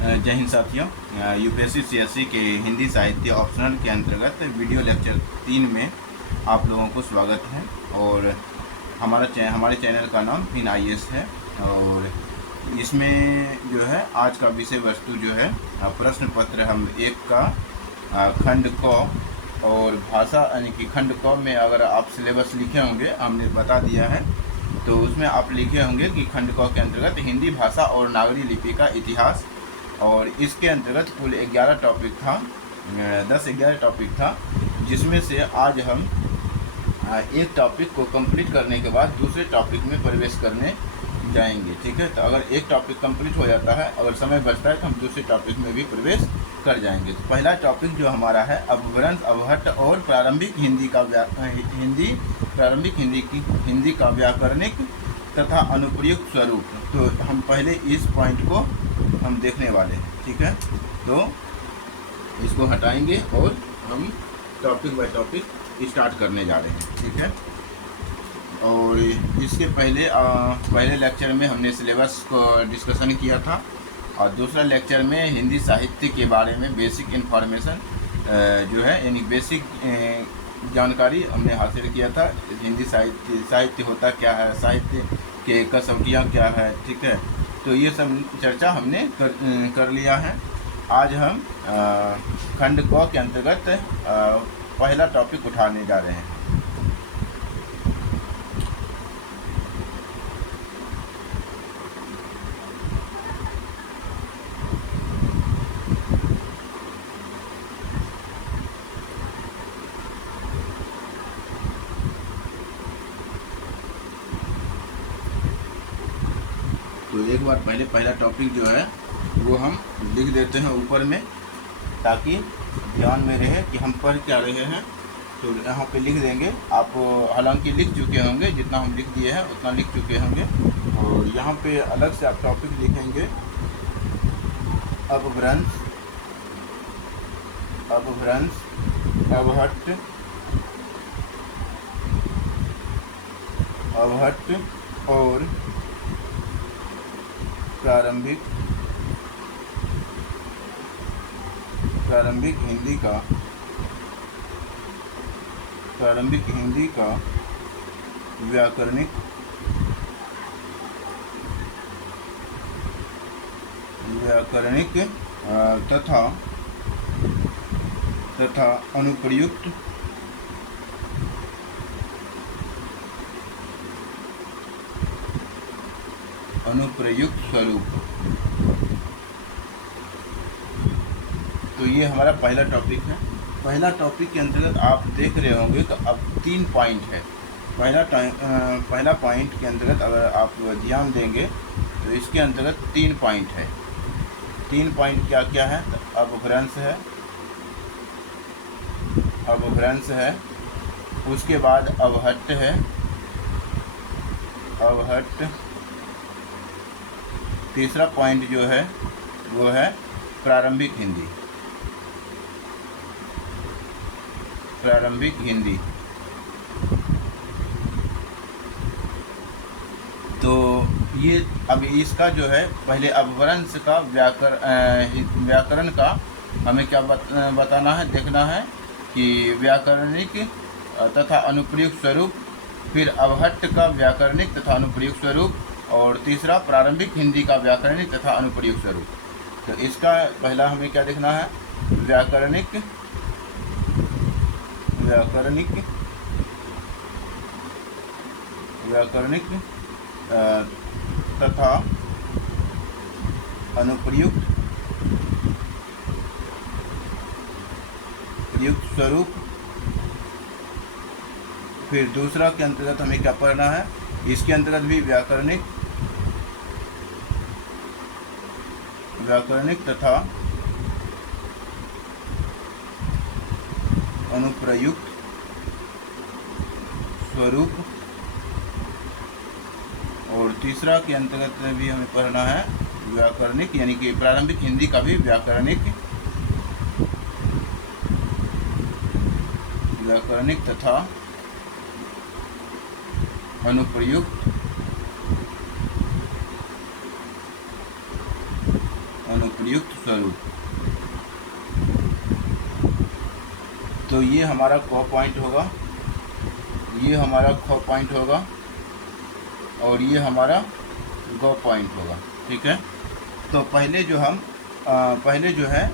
जय हिंद साथियों। UPSC CSC के हिंदी साहित्य ऑप्शनल के अंतर्गत वीडियो लेक्चर 3 में आप लोगों को स्वागत है। और हमारे चैनल का नाम फिन IAS है। और इसमें जो है आज का विषय वस्तु जो है प्रश्न पत्र हम 1 का खंड क और भाषा यानी कि खंड क में अगर आप सिलेबस लिखे होंगे, हमने बता दिया है, तो उसमें आप लिखे होंगे कि खंड क के अंतर्गत हिंदी भाषा और नागरी लिपि का इतिहास। और इसके अंतर्गत कुल 11 टॉपिक था, 10-11 टॉपिक था, जिसमें से आज हम एक टॉपिक को कंप्लीट करने के बाद दूसरे टॉपिक में प्रवेश करने जाएंगे। ठीक है, तो अगर एक टॉपिक कंप्लीट हो जाता है, अगर समय बचता है, तो हम दूसरे टॉपिक में भी प्रवेश कर जाएंगे। तो पहला टॉपिक जो हमारा है अपभ्रंश, अवहट्ट और प्रारंभिक हिंदी का व्याकरणिक तथा अनुप्रयुक्त स्वरूप। तो हम पहले इस पॉइंट को हम देखने वाले हैं। ठीक है, तो इसको हटाएंगे और हम टॉपिक बाय टॉपिक स्टार्ट करने जा रहे हैं। ठीक है, और इसके पहले लेक्चर में हमने सिलेबस को डिस्कशन किया था, और दूसरा लेक्चर में हिंदी साहित्य के बारे में बेसिक इन्फॉर्मेशन जो है यानी बेसिक जानकारी हमने हासिल किया था। हिंदी साहित्य होता क्या है, साहित्य के कसौटियाँ क्या है। ठीक है, तो ये सब चर्चा हमने कर लिया है। आज हम खंड क के अंतर्गत पहला टॉपिक उठाने जा रहे हैं। तो एक बार पहले पहला टॉपिक जो है वो हम लिख देते हैं ऊपर में, ताकि ध्यान में रहे कि हम पढ़ क्या रहे हैं। तो यहाँ पे लिख देंगे। आप हालांकि लिख चुके होंगे, जितना हम लिख दिए हैं उतना लिख चुके होंगे। और यहाँ पे अलग से आप टॉपिक लिखेंगे अपभ्रंश, अवहट्ट और प्रारंभिक हिंदी का व्याकरणिक तथा अनुप्रयुक्त स्वरूप। तो ये हमारा पहला टॉपिक है। पहला टॉपिक के अंतर्गत आप देख रहे होंगे तो अब 3 पॉइंट है। पहला पॉइंट के अंतर्गत अगर आप ध्यान देंगे तो इसके अंतर्गत 3 पॉइंट है। 3 पॉइंट क्या क्या है? तो अपभ्रंश है, उसके बाद अवहट्ट है, तीसरा पॉइंट जो है वो है प्रारंभिक हिंदी। तो ये अब इसका जो है पहले अपभ्रंश का व्याकरण का हमें क्या बताना है, देखना है कि व्याकरणिक तथा अनुप्रयुक्त स्वरूप, फिर अवहट्ट का व्याकरणिक तथा अनुप्रयुक्त स्वरूप, और तीसरा प्रारंभिक हिंदी का व्याकरणिक तथा अनुप्रयुक्त स्वरूप। तो इसका पहला हमें क्या देखना है? व्याकरणिक तथा अनुप्रयुक्त स्वरूप। फिर दूसरा के अंतर्गत हमें क्या पढ़ना है? इसके अंतर्गत भी व्याकरणिक तथा अनुप्रयुक्त स्वरूप। और तीसरा के अंतर्गत भी हमें पढ़ना है व्याकरणिक, यानी कि प्रारंभिक हिंदी का भी व्याकरणिक तथा अनुप्रयुक्त तथानुपयुक्त स्वरूप। तो ये हमारा क पॉइंट होगा, ये हमारा ख पॉइंट होगा और ये हमारा ग पॉइंट होगा। ठीक है, तो पहले जो है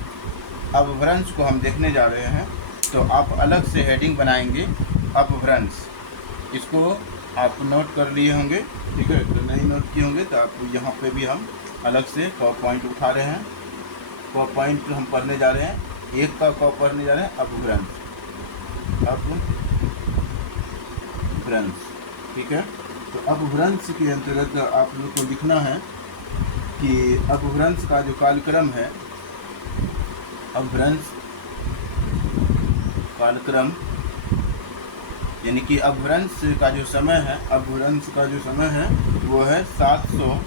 अपभ्रंश को हम देखने जा रहे हैं। तो आप अलग से हेडिंग बनाएंगे अपभ्रंश, इसको आप नोट कर लिए होंगे। ठीक है, तो नहीं नोट किए होंगे तो आप यहाँ पे भी हम अलग से क पॉइंट उठा रहे हैं। क पॉइंट हम पढ़ने जा रहे हैं, एक का क पढ़ने जा रहे हैं अपभ्रंश। ठीक है, तो अपभ्रंश के अंतर्गत आप लोग को लिखना है कि अपभ्रंश का जो कालक्रम है, अपभ्रंश कालक्रम यानी कि अपभ्रंश का जो समय है, अपभ्रंश का जो समय है वो है 700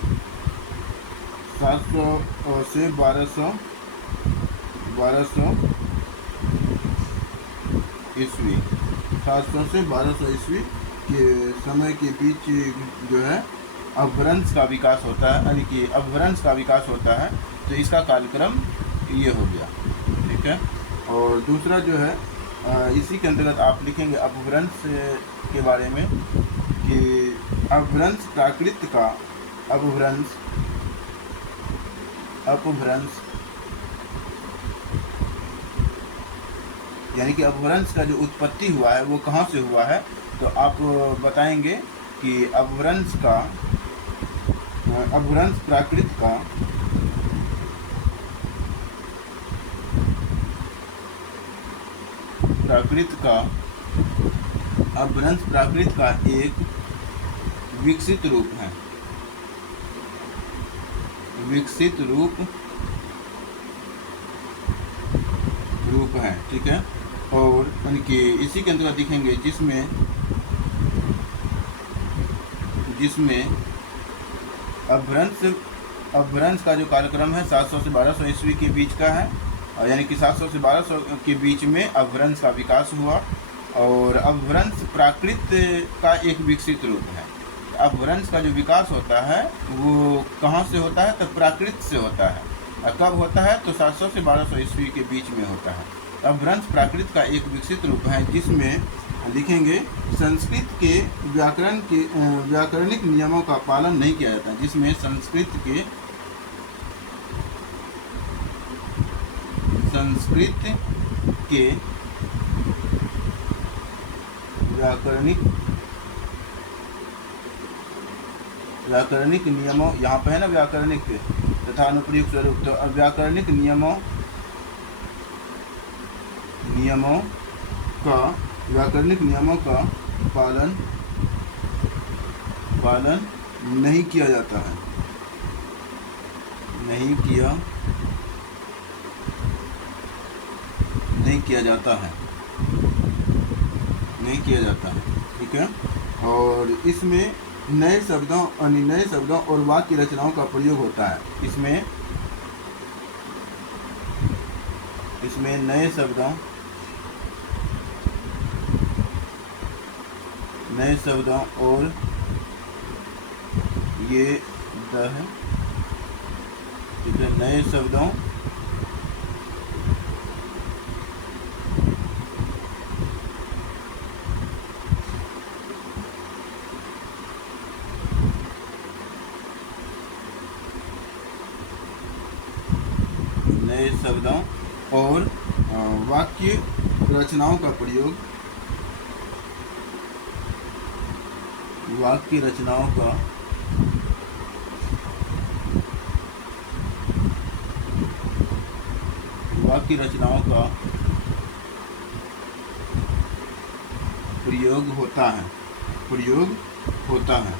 से 1200 ईस्वी, 700 से 1200 ईस्वी के समय के बीच जो है अपभ्रंश का विकास होता है, यानी कि अपभ्रंश का विकास होता है। तो इसका कालक्रम ये हो गया। ठीक है, और दूसरा जो है इसी के अंतर्गत आप लिखेंगे अपभ्रंश के बारे में कि अपभ्रंश प्राकृत का अपभ्रंश यानी कि अपभ्रंश का जो उत्पत्ति हुआ है वो कहाँ से हुआ है। तो आप बताएंगे कि अपभ्रंश प्राकृत का अपभ्रंश प्राकृत का एक विकसित रूप है, ठीक है, और उनके इसी के अंतर्गत दिखेंगे जिसमें अपभ्रंश का जो कार्यक्रम है 700 से 1200 ईस्वी के बीच का है, यानी कि 700 से 1200 के बीच में अपभ्रंश का विकास हुआ। और अपभ्रंश प्राकृत का एक विकसित रूप है। अपभ्रंश का जो विकास होता है वो कहाँ से होता है, तो प्राकृत से होता है। कब होता है, तो 700 से 1200 ईस्वी के बीच में होता है। अपभ्रंश प्राकृत का एक विकसित रूप है जिसमें लिखेंगे संस्कृत के व्याकरणिक नियमों का पालन नहीं किया जाता, जिसमें संस्कृत के व्याकरणिक नियमों, यहाँ पे है ना व्याकरणिक तथा अनुप्रयुक्त स्वरूप, तो व्याकरणिक नियमों का पालन नहीं किया जाता है, नहीं किया जाता है। ठीक है, और इसमें नए शब्दों और वाक्य रचनाओं का प्रयोग होता है। इसमें नए शब्दों और ये है, ठीक है, नए शब्दों और वाक्य रचनाओं का प्रयोग, वाक्य रचनाओं का प्रयोग होता है।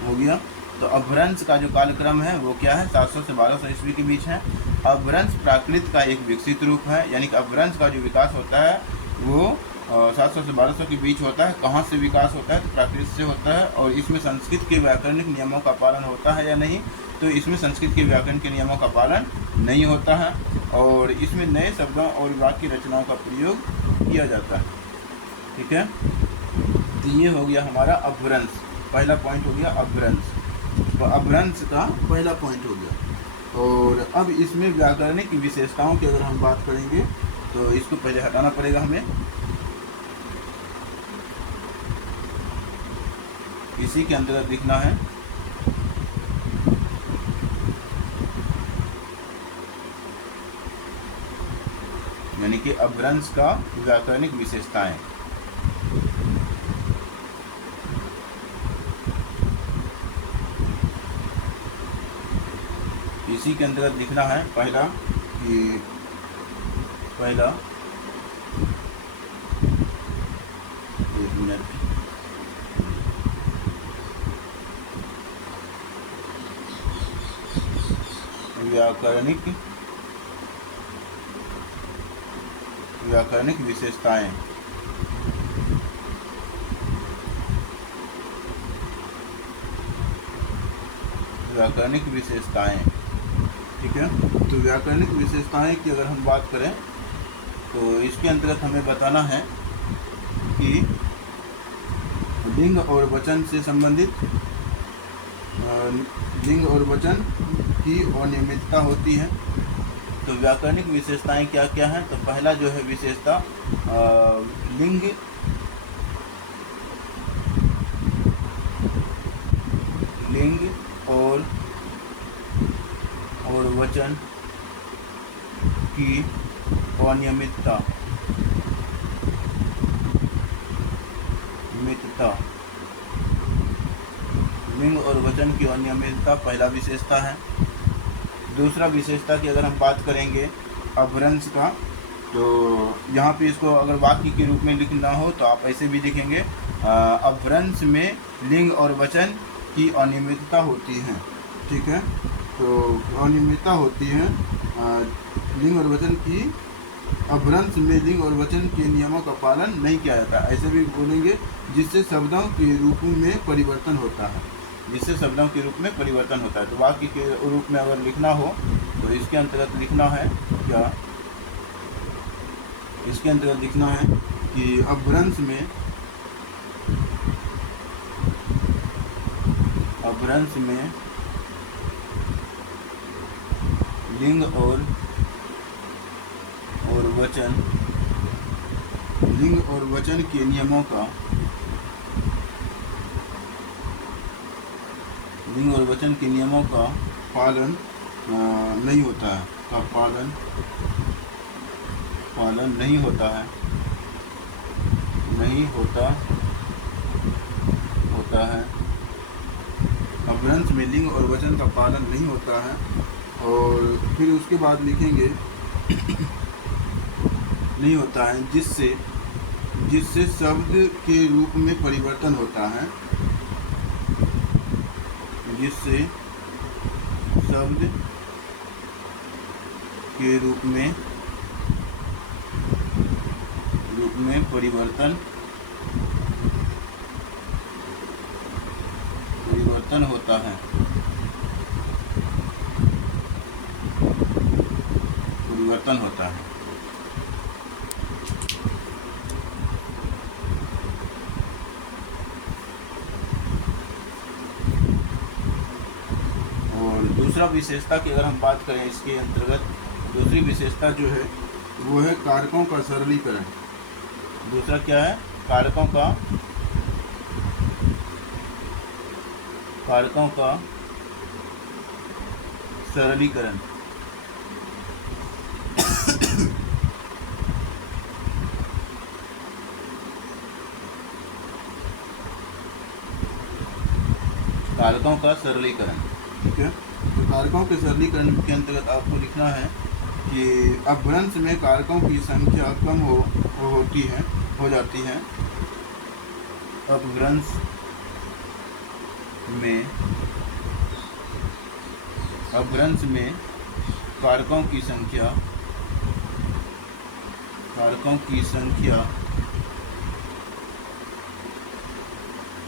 हो गया। तो अपभ्रंश का जो कालक्रम है वो क्या है, 700 से 1200 ईस्वी के बीच है। अपभ्रंश प्राकृत का एक विकसित रूप है, यानी कि अपभ्रंश का जो विकास होता है वो 700 से 1200 के बीच होता है। कहाँ से विकास होता है, तो प्राकृत से होता है। और इसमें संस्कृत के व्याकरणिक नियमों का पालन होता है या नहीं, तो इसमें संस्कृत के व्याकरण के नियमों का पालन नहीं होता है। और इसमें नए शब्दों और वाक्य रचनाओं का प्रयोग किया जाता है। ठीक है, तो ये हो गया हमारा अपभ्रंश। पहला पॉइंट हो गया अपभ्रंश। तो अपभ्रंश का पहला पॉइंट हो गया। और अब इसमें व्याकरणिक विशेषताओं की अगर हम बात करेंगे तो इसको पहले हटाना पड़ेगा हमें। इसी के अंतर्गत लिखना है यानी कि अपभ्रंश का व्याकरणिक विशेषताएं। इसी के अंतर्गत लिखना है पहला एक मिनट, व्याकरणिक विशेषताएं। व्याकरणिक विशेषताएं, ठीक है। तो व्याकरणिक विशेषताएं की अगर हम बात करें तो इसके अंतर्गत हमें बताना है कि लिंग और वचन से संबंधित लिंग और वचन की अनियमितता होती है। तो व्याकरणिक विशेषताएं क्या क्या हैं? तो पहला जो है विशेषता लिंग और वचन की अनियमितता। लिंग और वचन की अनियमितता पहला विशेषता है। दूसरा विशेषता की अगर हम बात करेंगे अपभ्रंश का, तो यहाँ पे इसको अगर वाक्य के रूप में लिखना हो तो आप ऐसे भी लिखेंगे, अपभ्रंश में लिंग और वचन की अनियमितता होती है, ठीक है। तो अनियमितता होती है लिंग और वचन की, अपभ्रंश में लिंग और वचन के नियमों का पालन नहीं किया जाता। ऐसे भी बोलेंगे जिससे शब्दों के रूप में परिवर्तन होता है, जिससे शब्दों के रूप में परिवर्तन होता है। तो वाक्य के रूप में अगर लिखना हो तो इसके अंतर्गत लिखना है क्या? इसके अंतर्गत लिखना है कि अपभ्रंश में लिंग और वचन के नियमों का पालन नहीं होता है, पालन नहीं होता है, अपभ्रंश में लिंग और वचन का पालन नहीं होता है। और फिर उसके बाद लिखेंगे नहीं होता है जिससे शब्द के रूप में परिवर्तन होता है, जिससे शब्द के रूप में परिवर्तन होता है, और दूसरा विशेषता की अगर हम बात करें इसके अंतर्गत, दूसरी विशेषता जो है वो है कारकों का सरलीकरण। दूसरा क्या है? कारकों का सरलीकरण। कारकों का सरलीकरण, ठीक है। तो कारकों के सरलीकरण के अंतर्गत आपको लिखना है कि अपभ्रंश में कारकों की संख्या कम हो जाती है। अपभ्रंश में कारकों की संख्या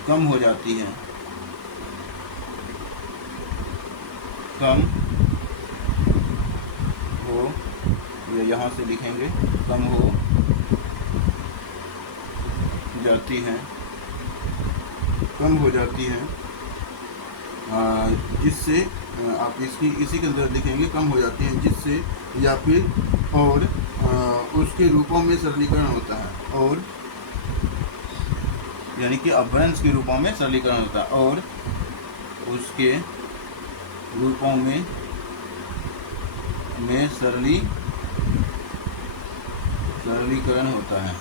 कम हो जाती है, यहाँ से लिखेंगे कम हो जाती हैं। कम हो जाती है, जिससे आप इसी के अंदर लिखेंगे कम हो जाती है, जिससे या फिर और उसके रूपों में सरलीकरण होता है, और यानी कि अपभ्रंश के रूपों में सरलीकरण होता है और उसके रूपों में सरलीकरण होता है,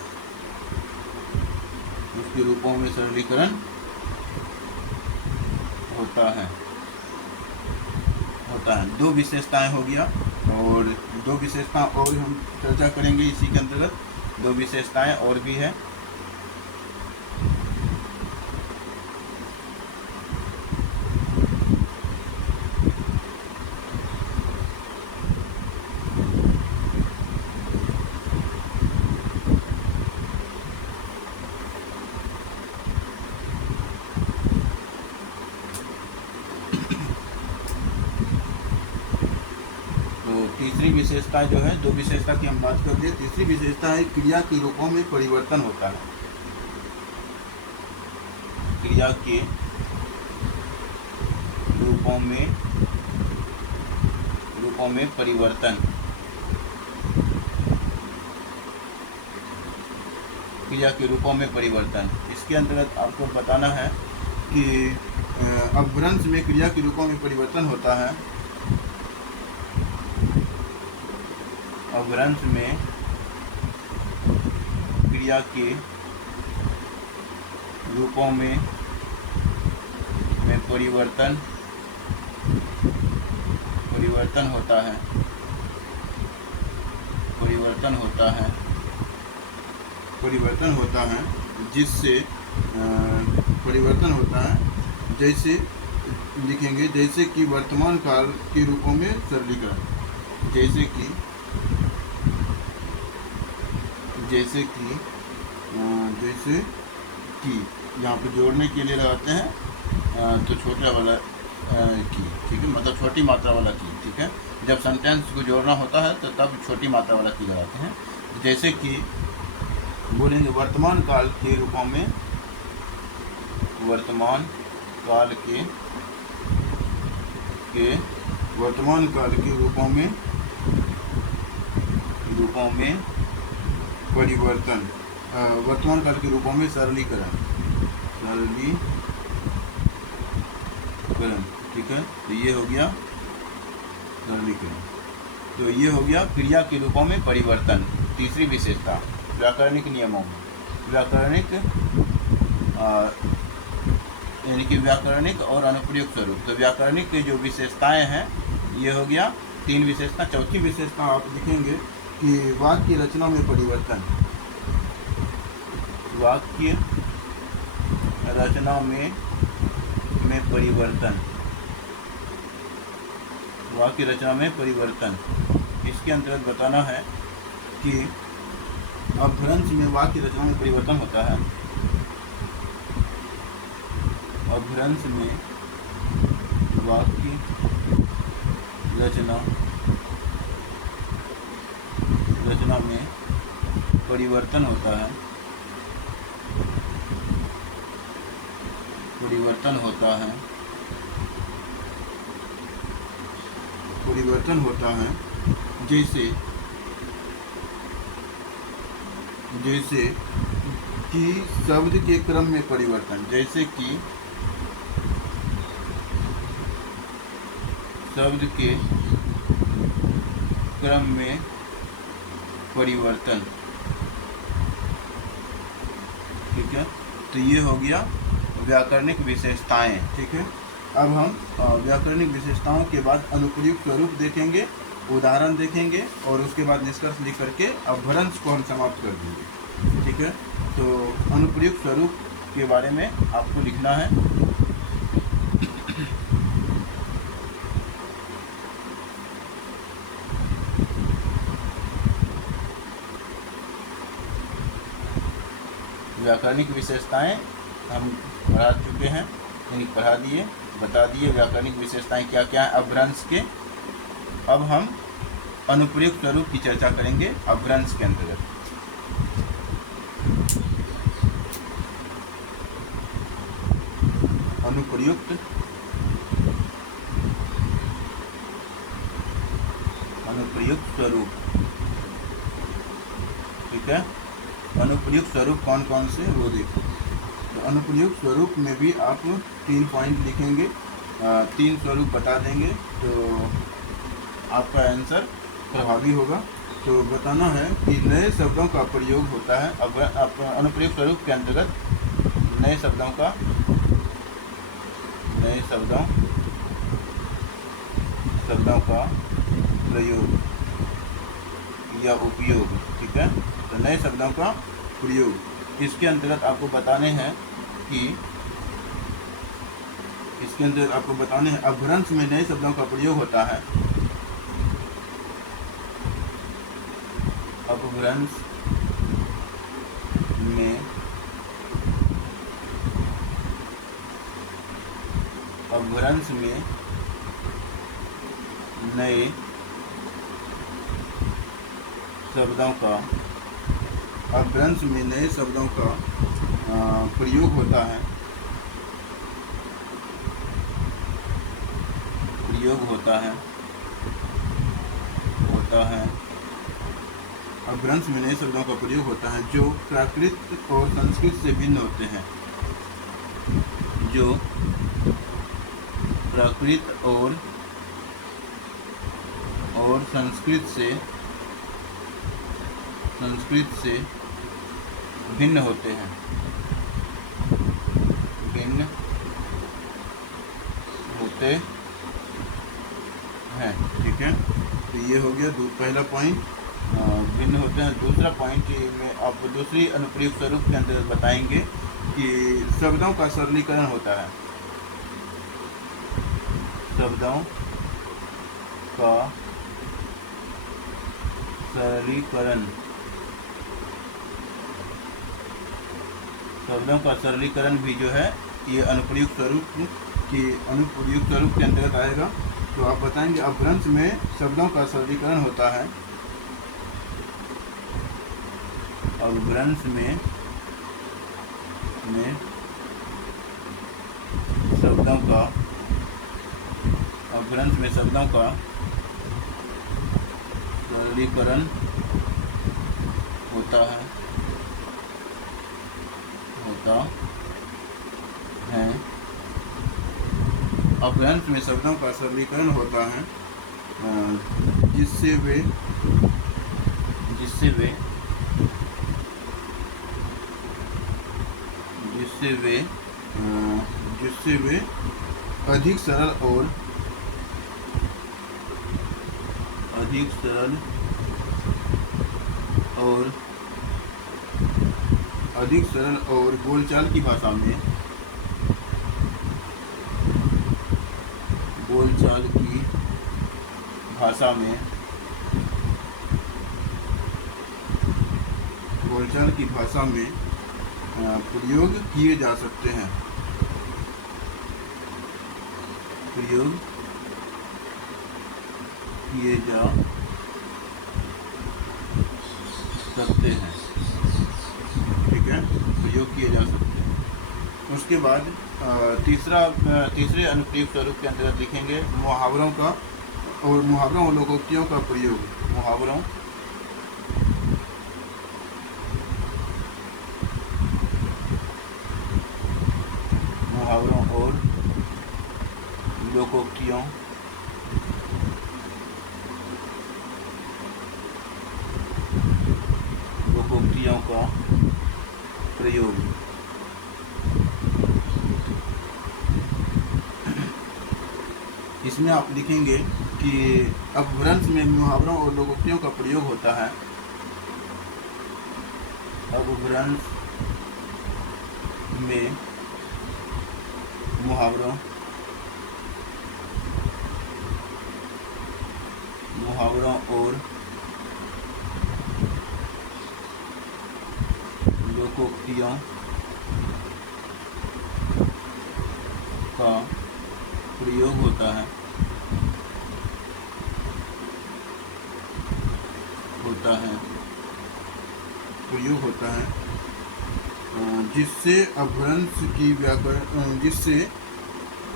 उसके रूपों में सरलीकरण होता है। दो विशेषताएं हो गया, और दो विशेषता और हम चर्चा करेंगे इसी के अंतर्गत। दो विशेषताएं और भी है। तीसरी विशेषता जो है, दो विशेषता की हम बात कर रहे हैं। तीसरी विशेषता है क्रिया के रूपों में परिवर्तन होता है। क्रिया के रूपों में परिवर्तन। क्रिया के रूपों में परिवर्तन, इसके अंतर्गत आपको बताना है कि अपभ्रंश में क्रिया के रूपों में परिवर्तन होता है। अपभ्रंश में क्रिया के रूपों में परिवर्तन होता है। जिससे परिवर्तन होता है, जैसे लिखेंगे, जैसे कि वर्तमान काल के रूपों में सरलीकरण। जैसे कि यहाँ पे जोड़ने के लिए लगाते हैं तो छोटा वाला की, ठीक है, मतलब छोटी मात्रा वाला की, ठीक है। जब सेंटेंस को जोड़ना होता है तो तब छोटी मात्रा वाला की लगाते हैं। जैसे कि बोलेंगे वर्तमान काल के रूपों में, वर्तमान काल के रूपों में परिवर्तन, वर्तमान काल के रूपों में सरलीकरण, ठीक है। तो ये हो गया सरलीकरण। तो ये हो गया क्रिया के रूपों में परिवर्तन, तीसरी विशेषता। व्याकरणिक नियमों में यानी कि व्याकरणिक और अनुप्रयुक्त स्वरूप। तो व्याकरणिक की जो विशेषताएं हैं, ये हो गया तीन विशेषता। चौथी विशेषता आप लिखेंगे कि वाक्य रचना में परिवर्तन। वाक्य रचना में परिवर्तन। इसके अंतर्गत बताना है कि अपभ्रंश में वाक्य रचना में परिवर्तन होता है। अपभ्रंश में वाक्य रचना में परिवर्तन होता है। जैसे कि शब्द के क्रम में परिवर्तन। जैसे कि शब्द के क्रम में परिवर्तन, ठीक है। तो ये हो गया व्याकरणिक विशेषताएं, ठीक है। अब हम व्याकरणिक विशेषताओं के बाद अनुप्रयुक्त स्वरूप देखेंगे, उदाहरण देखेंगे, और उसके बाद निष्कर्ष लिख करके अपभ्रंश को हम समाप्त कर देंगे, ठीक है। तो अनुप्रयुक्त स्वरूप के बारे में आपको लिखना है। व्याकरणिक विशेषताएं हम पढ़ा चुके हैं, यानी पढ़ा दिए, बता दिए व्याकरणिक विशेषताएं क्या क्या है अपभ्रंश के। अब हम अनुप्रयुक्त स्वरूप की चर्चा करेंगे अपभ्रंश के अंतर्गत। अनुप्रयुक्त स्वरूप। ठीक है, अनुप्रयुक्त स्वरूप कौन कौन से वो देखो। तो अनुप्रयुक्त स्वरूप में भी आप 3 पॉइंट लिखेंगे, 3 स्वरूप बता देंगे तो आपका आंसर प्रभावी होगा। तो बताना है कि नए शब्दों का प्रयोग होता है। अब अनुप्रयुक्त स्वरूप के अंतर्गत नए शब्दों का प्रयोग या उपयोग। ठीक है, तो नए शब्दों का प्रयोग इसके अंतर्गत आपको बताने हैं कि अपभ्रंश में नए शब्दों का प्रयोग होता है। अपभ्रंश में नए शब्दों का प्रयोग होता है। अपभ्रंश में नए शब्दों का प्रयोग होता है जो प्राकृत और संस्कृत से भिन्न होते हैं। जो प्राकृत और संस्कृत से भिन्न होते हैं। ठीक है, तो ये हो गया पहला पॉइंट, भिन्न होते हैं। दूसरा पॉइंट में आप दूसरी अनुप्रयुक्त स्वरूप के अंतर्गत बताएंगे कि शब्दों का सरलीकरण होता है। शब्दों का सरलीकरण भी जो है ये अनुप्रयुक्त स्वरूप के अंतर्गत आएगा। तो आप बताएंगे अपभ्रंश में शब्दों का सरलीकरण होता है। अपभ्रंश में शब्दों का सरलीकरण होता है अपभ्रंश में शब्दों का सरलीकरण होता है जिससे वे अधिक सरल और बोलचाल की भाषा में प्रयोग किए जा सकते हैं। ठीक है, प्रयोग किए जा सकते हैं। उसके बाद तीसरे अनुप्रयुक्त स्वरूप के अंतर्गत लिखेंगे मुहावरों और लोकोक्तियों का प्रयोग। मुहावरों और लोकोक्तियों का प्रयोग। इसमें आप लिखेंगे कि अपभ्रंश में मुहावरों और लोकोक्तियों का प्रयोग होता है। अपभ्रंश में मुहावरों और लोकोक्तियों का प्रयोग होता है जिससे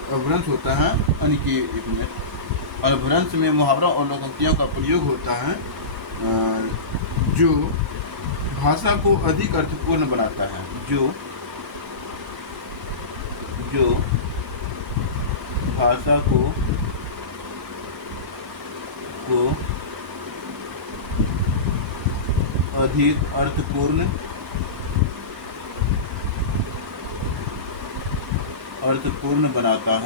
अपभ्रंश होता है, यानी कि एक मिनट, अपभ्रंश में मुहावरा और लोकोक्तियों का प्रयोग होता है जो भाषा को अधिक अर्थपूर्ण बनाता है, जो भाषा को अधिक अर्थपूर्ण बनाता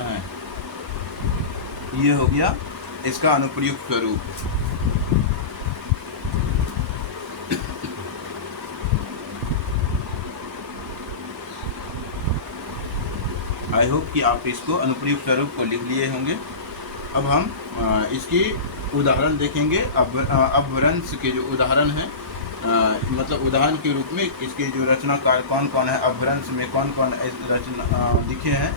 है। ये हो गया इसका अनुप्रयुक्त स्वरूप। आई होप कि आप इसको अनुप्रयुक्त स्वरूप को लिख लिए होंगे। अब हम इसकी उदाहरण देखेंगे। अपभ्रंश के जो उदाहरण है, मतलब उदाहरण के रूप में इसके जो रचनाकार कौन कौन है, अपभ्रंश में कौन कौन रचना लिखे हैं,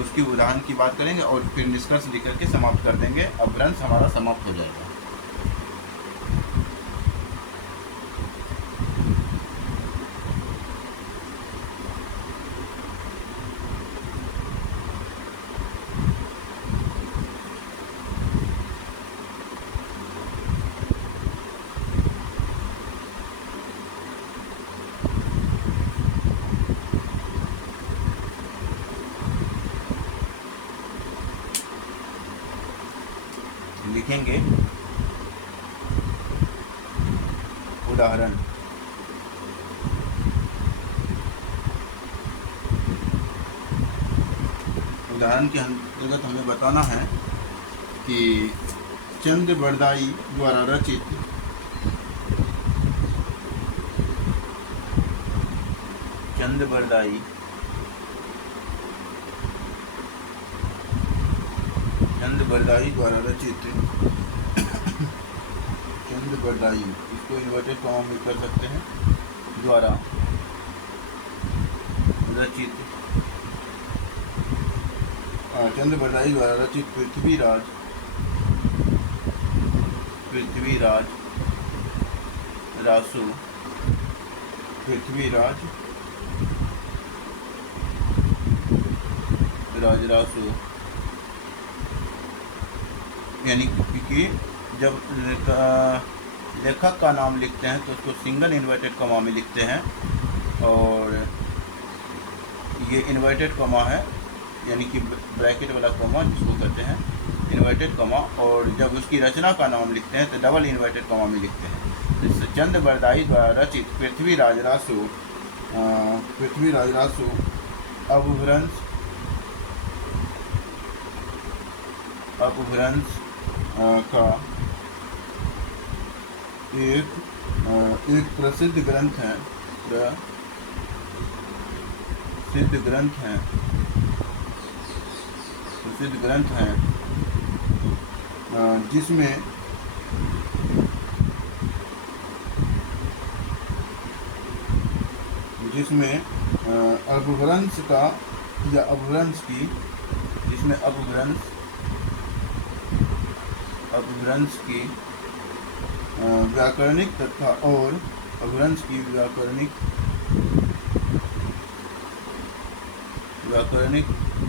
उसकी उदाहरण की बात करेंगे और फिर निष्कर्ष लिख करके समाप्त कर देंगे। अपभ्रंश हमारा समाप्त हो जाएगा। लिखेंगे उदाहरण। उदाहरण के अंतर्गत हमें बताना है कि चंद बरदाई द्वारा रचित चंद बरदाई, इसको इन्वर्टेड कॉमा में कर सकते हैं, द्वारा रचित चंद बरदाई द्वारा रचित पृथ्वीराज राजरासो, यानी कि जब लेखक का नाम लिखते हैं तो उसको सिंगल इन्वर्टेड कॉमा में लिखते हैं, और ये इन्वर्टेड कॉमा है, यानी कि ब्रैकेट वाला कॉमा जिसको कहते हैं इन्वर्टेड कॉमा। और जब उसकी रचना का नाम लिखते हैं तो डबल इन्वर्टेड कॉमा में लिखते हैं। जिससे चंद बरदाई द्वारा रचित पृथ्वीराज रासो अपभ्रंश का एक प्रसिद्ध ग्रंथ है, जिसमें अपभ्रंश का या अपभ्रंश की, जिसमें अपभ्रंश की व्याकरणिक तथा और अपभ्रंश की व्याकरणिक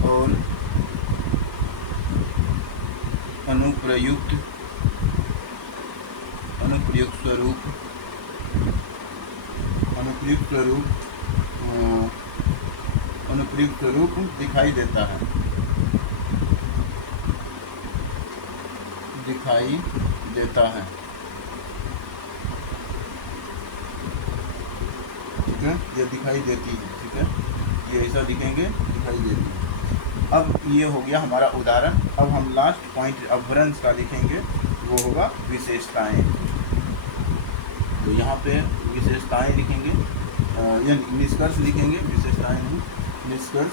और अनुप्रयुक्त स्वरूप दिखाई देता है। ठीक है, ये दिखाई देती है। ठीक है, ये ऐसा लिखेंगे, दिखाई देती है। अब ये हो गया हमारा उदाहरण। अब हम लास्ट पॉइंट अपभ्रंश का लिखेंगे, वो होगा विशेषताएं। तो यहाँ पे विशेषताएं लिखेंगे, या निष्कर्ष लिखेंगे, विशेषताएं नहीं, निष्कर्ष।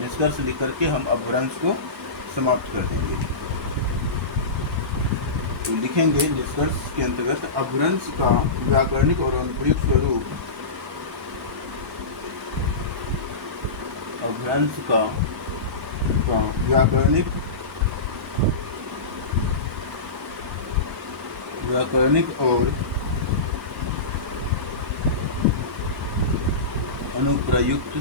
निष्कर्ष लिख करके हम अपभ्रंश को समाप्त कर देंगे। तो लिखेंगे निष्कर्ष के अंतर्गत अपभ्रंश का व्याकरणिक और अनुप्रयुक्त स्वरूप, अपभ्रंश का व्याकरणिक व्याकरणिक और अनुप्रयुक्त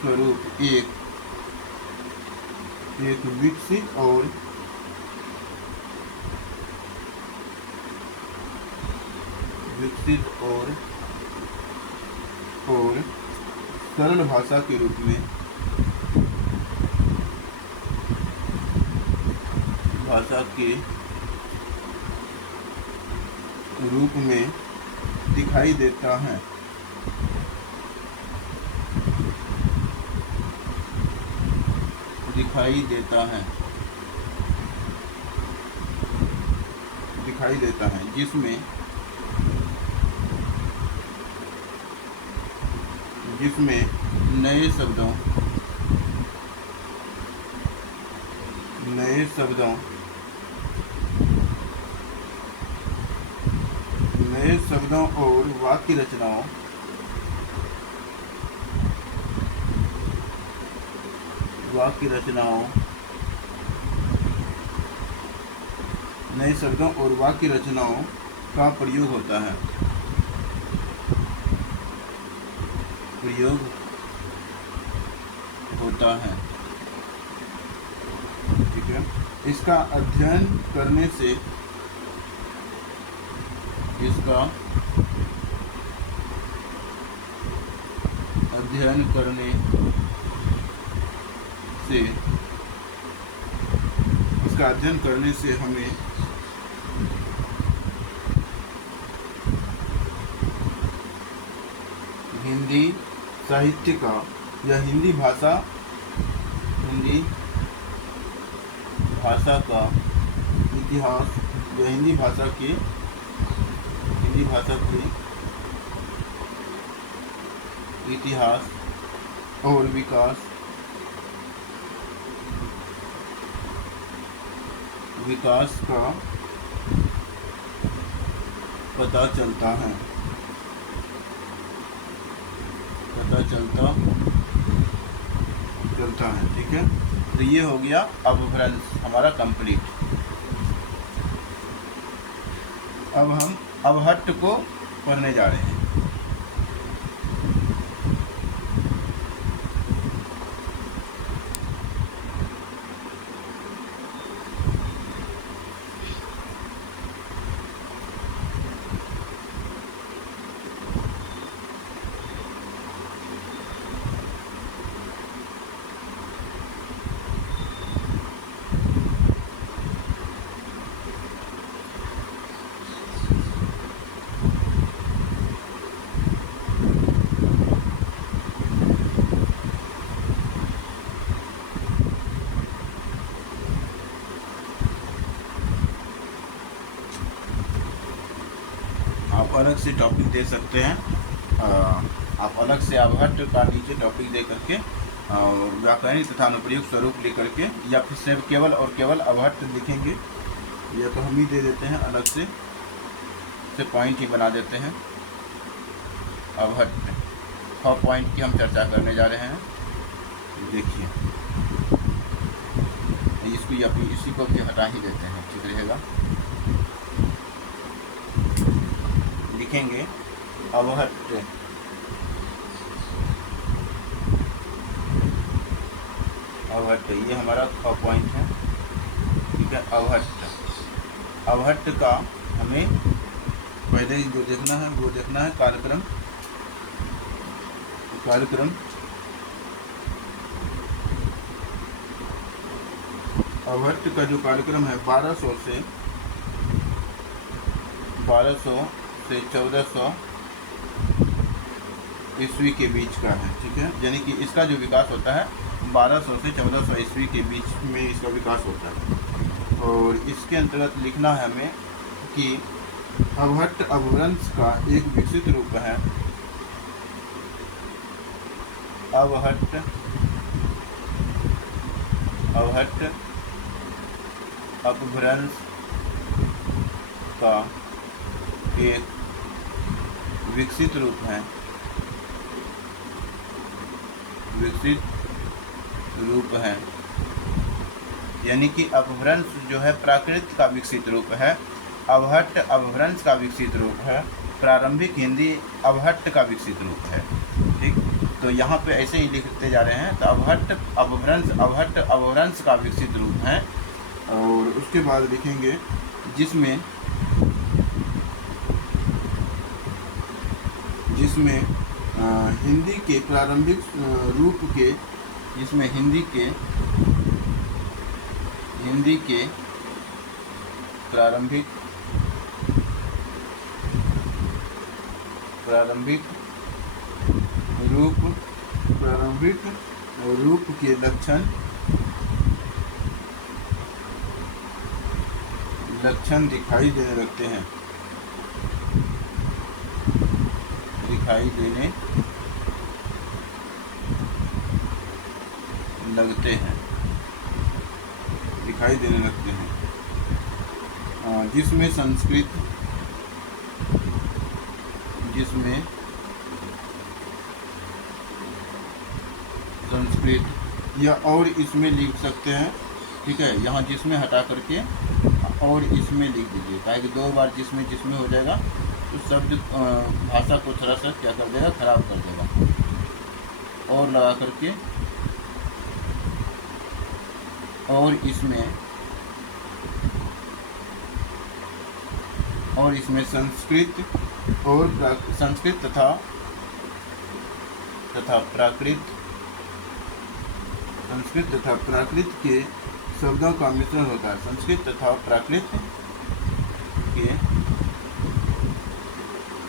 स्वरूप एक विकसित और सरल भाषा के रूप में दिखाई देता है। जिसमें नए शब्दों और वाक्य रचनाओं का प्रयोग होता है। ठीक है। इसका अध्ययन करने से हमें हिंदी साहित्य का या हिंदी भाषा का इतिहास या हिंदी भाषा के इतिहास और विकास का पता चलता है। ठीक है। तो ये हो गया अपभ्रंश हमारा कंप्लीट। अब हम अवहट्ट को पढ़ने जा रहे हैं। आप अलग से टॉपिक दे सकते हैं। आप अलग से अवहट्ट का नीचे टॉपिक दे करके व्याकरणिक तथा अनुप्रयुक्त स्वरूप लेकर के, या फिर सिर्फ केवल अवहट्ट लिखेंगे, या तो हम ही दे देते हैं अलग से पॉइंट ही बना देते हैं। अवहट्ट 6 पॉइंट की हम चर्चा करने जा रहे हैं। देखिए इसको या फिर इसी को भी हटा ही देते हैं, ठीक रहेगा। लिखेंगे अवहट्ट। ये हमारा 6 पॉइंट है। ठीक है। अवहट्ट का हमें पहले जो देखना है वो देखना है कार्यक्रम। अवहट्ट का जो कार्यक्रम है 1200 से 1400 ईस्वी के बीच का है। ठीक है। यानी कि इसका जो विकास होता है 1200 से 1400 ईस्वी के बीच में इसका विकास होता है। और इसके अंतर्गत लिखना है हमें कि अवहट्ट अपभ्रंश का एक विकसित रूप है। अवहट्ट अपभ्रंश का एक विकसित रूप है। यानी कि अपभ्रंश जो है प्राकृत का विकसित रूप है, अवहट्ट अपभ्रंश का विकसित रूप है, प्रारंभिक हिंदी अवहट्ट का विकसित रूप है। ठीक, तो यहाँ पे ऐसे ही लिखते जा रहे हैं। तो अवहट्ट अपभ्रंश अवहट्ट अपभ्रंश का विकसित रूप है। और उसके बाद लिखेंगे जिसमें हिंदी के प्रारंभिक रूप के, जिसमें हिंदी के प्रारंभिक रूप के लक्षण दिखाई देने लगते हैं, दिखाई देने लगते हैं। जिसमें संस्कृत या और इसमें लिख सकते हैं। ठीक है, यहाँ जिसमें हटा करके और इसमें लिख दीजिए, ताकि 2 बार जिसमें हो जाएगा तो शब्द भाषा को थोड़ा सा क्या कर देगा, खराब कर देगा। और लगा करके और इसमें संस्कृत तथा प्राकृत के शब्दों का मिश्रण होता है। संस्कृत तथा प्राकृत के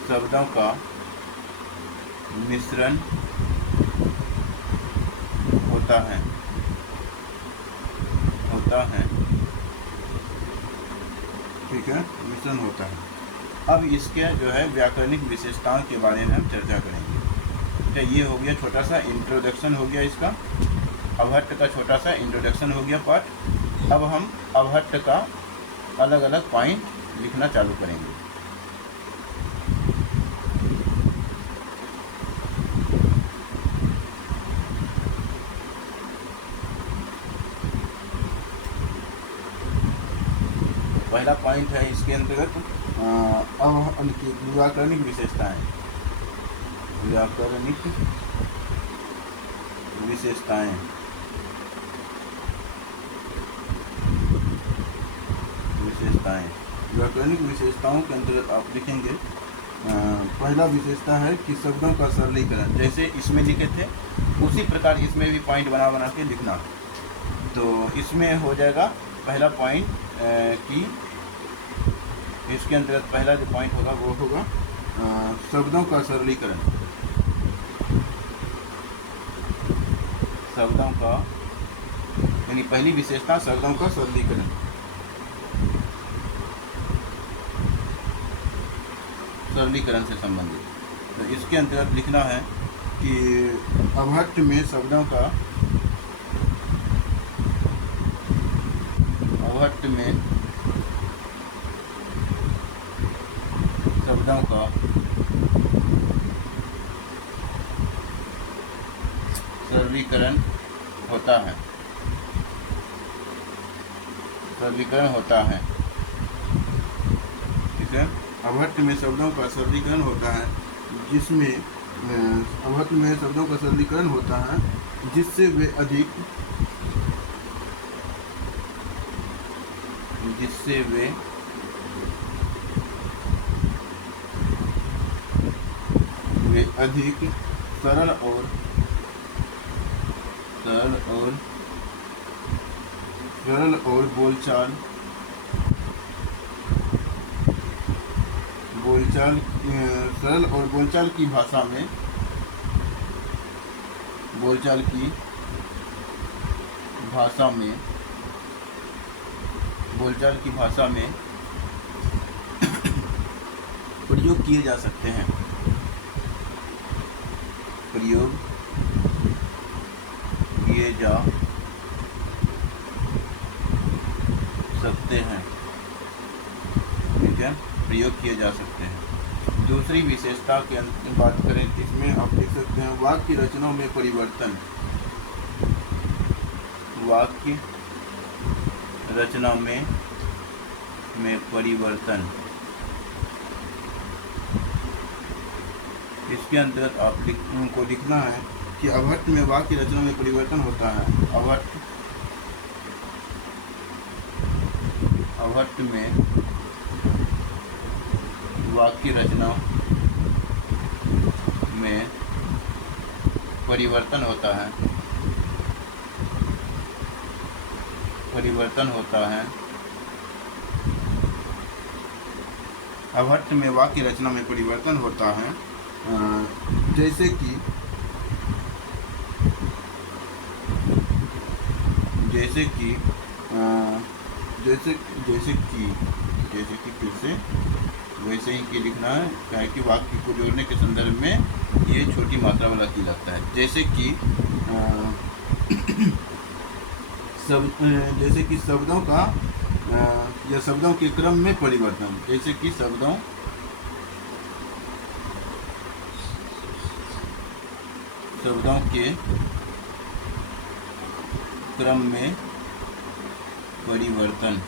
शब्दों का मिश्रण होता है। ठीक है, मिश्रण होता है। अब इसके जो है व्याकरणिक विशेषताओं के बारे में हम चर्चा करेंगे। तो ये हो गया छोटा सा इंट्रोडक्शन हो गया इसका, अवहट्ट का छोटा सा इंट्रोडक्शन हो गया पार्ट। अब हम अवहट्ट का अलग अलग पॉइंट लिखना चालू करेंगे। पहला पॉइंट है इसके अंतर्गत अब उनकी व्याकरणिक विशेषताएं। व्याकरणिक विशेषताओं के अंतर्गत आप लिखेंगे पहला विशेषता है कि शब्दों का सरलीकरण। जैसे इसमें लिखे थे उसी प्रकार इसमें भी पॉइंट बना के लिखना। तो इसमें हो जाएगा पहला पॉइंट कि इसके अंतर्गत पहला जो पॉइंट होगा वो होगा शब्दों का सरलीकरण। शब्दों का यानी पहली विशेषता शब्दों का सरलीकरण। सरलीकरण से संबंधित। तो इसके अंतर्गत लिखना है कि अवहट्ट में शब्दों का सरलीकरण होता है। ठीक है, अवहट्ट में शब्दों का सरलीकरण होता है, जिसमें अवहट्ट में शब्दों का सरलीकरण होता है जिससे वे अधिक सरल और बोलचाल की भाषा में प्रयोग किए जा सकते हैं। ठीक है, प्रयोग किए जा सकते हैं। दूसरी विशेषता की बात करें, इसमें आप देख सकते हैं वाक्य रचनाओं में परिवर्तन। वाक्य रचना में परिवर्तन। इसके अंतर्गत को लिखना है कि अभट्ट में वाक्य रचना में परिवर्तन होता है। अभट्ट में वाक्य रचना में परिवर्तन होता है। अभट्ट में वाक्य रचना में परिवर्तन होता है। जैसे कि फिर से वैसे ही की लिखना है, क्या है कि वाक्य को जोड़ने के संदर्भ में ये छोटी मात्रा वाला की लगता है। जैसे कि शब्दों का या शब्दों के क्रम में परिवर्तन। जैसे कि शब्दों के क्रम में परिवर्तन।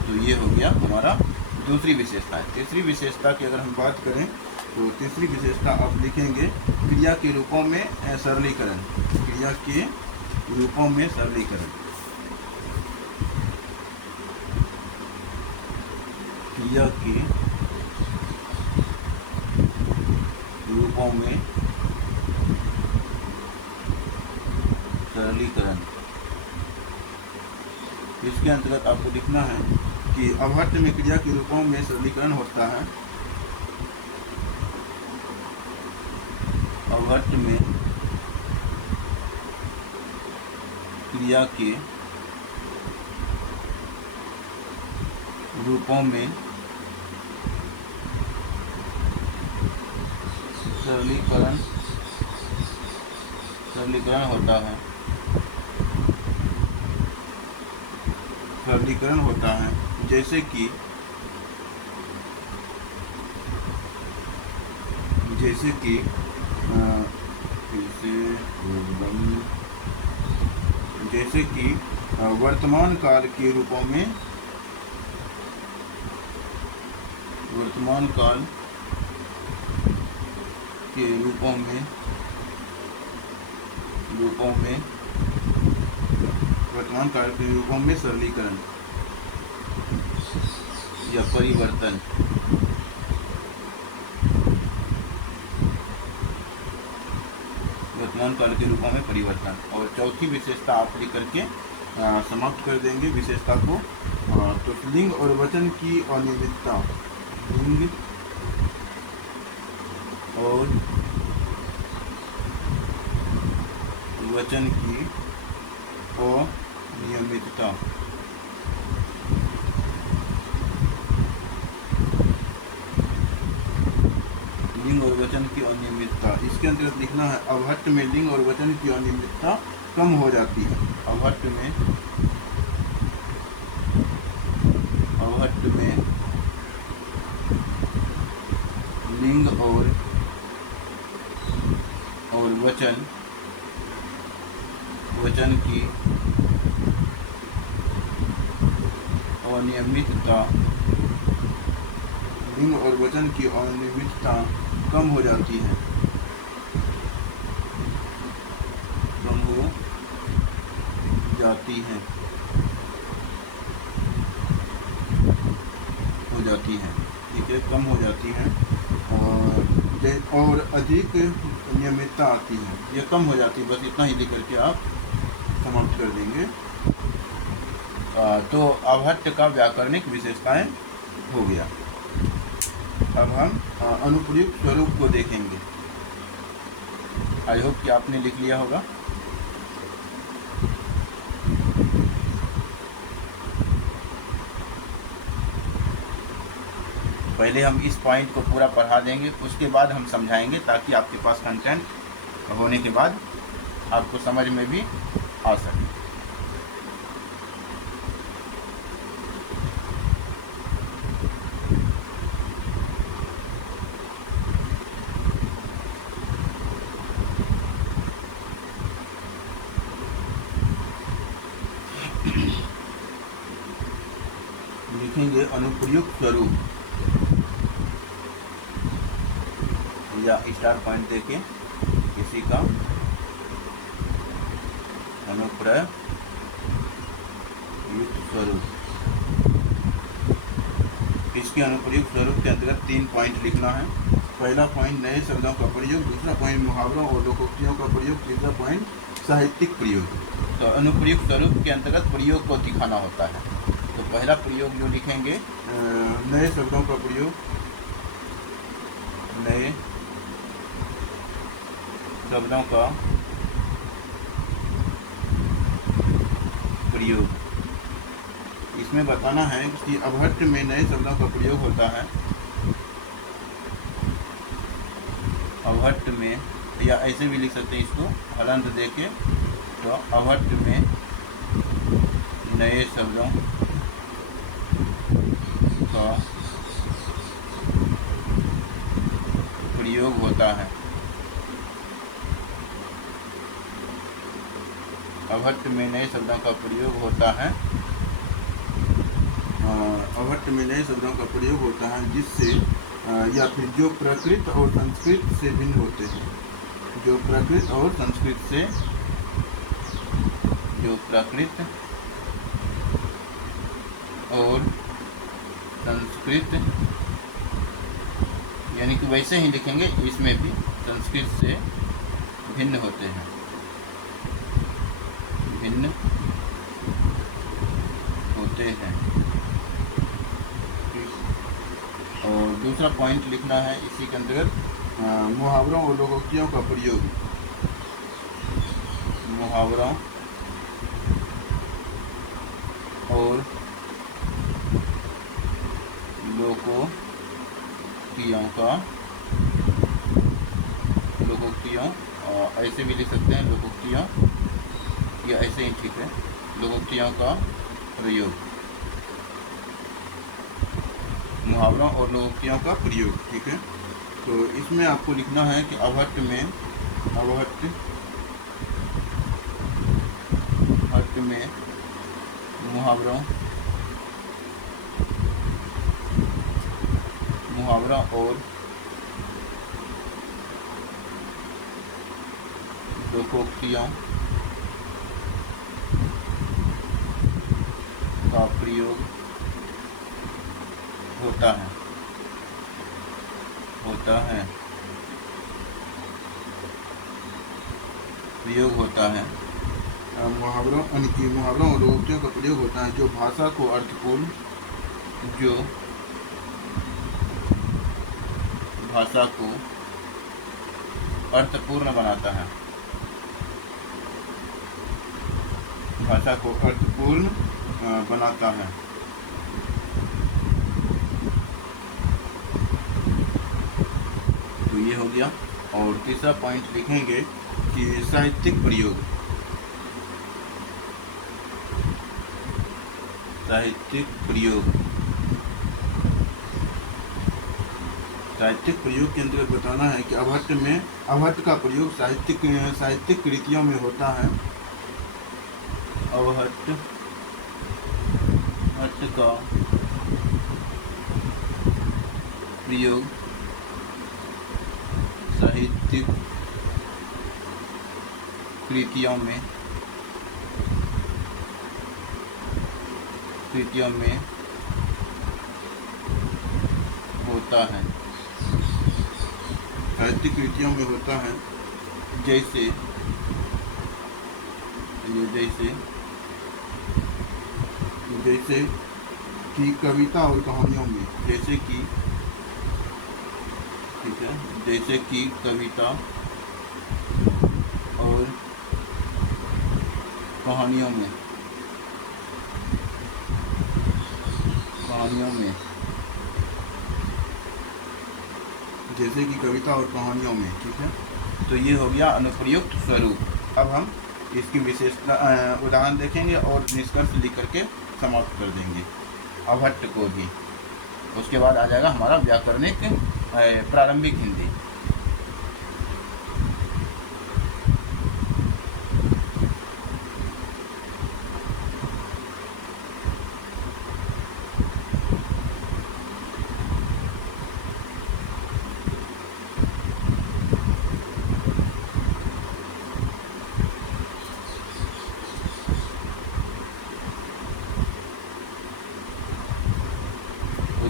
तो ये हो गया हमारा दूसरी विशेषता है। तीसरी विशेषता की अगर हम बात करें तो तीसरी विशेषता आप लिखेंगे क्रिया के रूपों में सरलीकरण। क्रिया के रूपों में सरलीकरण। क्रिया के रूपों में सरलीकरण। इसके अंतर्गत आपको लिखना है कि अभट्ट में क्रिया के रूपों में सरलीकरण होता है। अभट्ट में क्रिया के रूपों में सरलीकरण होता है। जैसे कि वर्तमान काल के रूपों में वर्तमान काल के रूपों में सरलीकरण या परिवर्तन। वर्तमान काल के रूपों में परिवर्तन। और चौथी विशेषता आप लिख करके समाप्त कर देंगे विशेषता को। तो लिंग और वचन की अनियमितता। लिंग और वचन की अनियमितता। लिंग और वचन की अनियमितता। इसके अंतर्गत लिखना है अभट्ट में लिंग और वचन की अनियमितता कम हो जाती है। अभट्ट में लिंग और वचन की अनियमितता। लिंग और वचन की अनियमितता कम हो जाती है। ठीक है, कम हो जाती है और अधिक नियमितता आती है। ये कम हो जाती है, बस इतना ही लिख करके आप समाप्त कर देंगे। तो अभट्ट का व्याकरणिक विशेषताएं हो गया। अब हम अनुप्रयुक्त स्वरूप को देखेंगे। आई होप कि आपने लिख लिया होगा। पहले हम इस पॉइंट को पूरा पढ़ा देंगे, उसके बाद हम समझाएंगे, ताकि आपके पास कंटेंट होने के बाद आपको समझ में भी आ सके। अनुप्रयुक्त स्वरूप या स्टार पॉइंट देके किसी का अनुप्रयुक्त स्वरूप। इसके अनुप्रयुक्त स्वरूप के अंतर्गत 3 पॉइंट लिखना है। पहला पॉइंट नए शब्दों का प्रयोग, दूसरा पॉइंट मुहावरों और लोकोक्तियों का प्रयोग, तीसरा पॉइंट साहित्यिक प्रयोग। तो अनुप्रयुक्त स्वरूप के अंतर्गत प्रयोग को दिखाना होता है। तो पहला प्रयोग जो लिखेंगे, नए शब्दों का प्रयोग, नए शब्दों का प्रयोग। इसमें बताना है कि अभट्ट में नए शब्दों का प्रयोग होता है। अभट्ट में, या ऐसे भी लिख सकते हैं इसको हलंत देके, तो अभट्ट में नए शब्दों का प्रयोग होता है। अभट्ट में नए शब्दों का प्रयोग होता है। अभट्ट में नए शब्दों का प्रयोग होता है जिससे या फिर जो प्राकृत और संस्कृत से भिन्न होते हैं। जो प्राकृत और संस्कृत से, जो प्राकृत और संस्कृत, यानी कि वैसे ही लिखेंगे इसमें भी, संस्कृत से भिन्न होते हैं, भिन्न होते हैं। और दूसरा पॉइंट लिखना है इसी के अंतर्गत, मुहावरों और लोकोक्तियों का प्रयोग। मुहावरों और लोकोक्तियों का, लोकोक्तियों, ऐसे भी लिख सकते हैं लोकोक्तियों, या ऐसे ही ठीक है, लोकोक्तियों का प्रयोग। मुहावरों और लोकोक्तियों का प्रयोग, ठीक है। तो इसमें आपको लिखना है कि अभट्ट में, अभट्ट में मुहावरों और लोकोक्तियों का प्रयोग होता है, प्रयोग होता है। मुहावरों और लोकोक्तियों का प्रयोग होता है जो भाषा को अर्थपूर्ण, जो भाषा को अर्थपूर्ण बनाता है, भाषा को अर्थपूर्ण बनाता है। तो ये हो गया। और तीसरा पॉइंट लिखेंगे कि साहित्यिक प्रयोग। साहित्यिक प्रयोग, साहित्यिक प्रयोग के अंतर्गत बताना है कि अभट्ट का प्रयोग साहित्यिक कृतियों में होता है। अभट्ट का प्रयोग साहित्यिक कृतियों में होता है, साहित्यिक कृतियों में होता है। जैसे कि कविता और कहानियों में, जैसे कि, ठीक है, जैसे कि कविता और कहानियों में, जैसे कि कविता और कहानियों में, ठीक है। तो ये हो गया अनुप्रयुक्त स्वरूप। अब हम इसकी विशेषता उदाहरण देखेंगे और निष्कर्ष लिख करके समाप्त कर देंगे अभट्ट को भी। उसके बाद आ जाएगा हमारा व्याकरणिक प्रारंभिक हिंदी।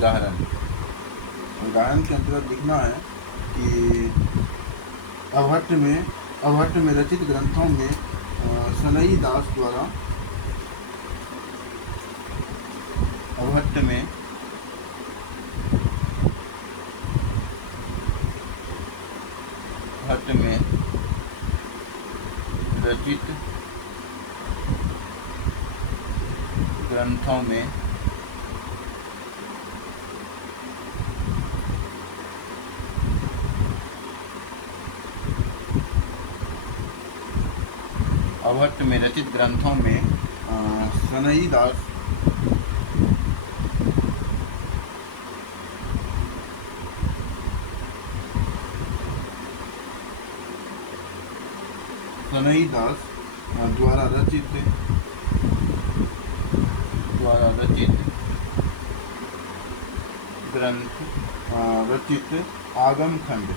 उदाहरण के अंतर्गत लिखना है कि अवहट्ट में रचित ग्रंथों में सनई दास द्वारा अवहट्ट में रचित ग्रंथों में अवहट्ट में रचित ग्रंथों में सनई दास द्वारा रचित ग्रंथ रचित आगम खंड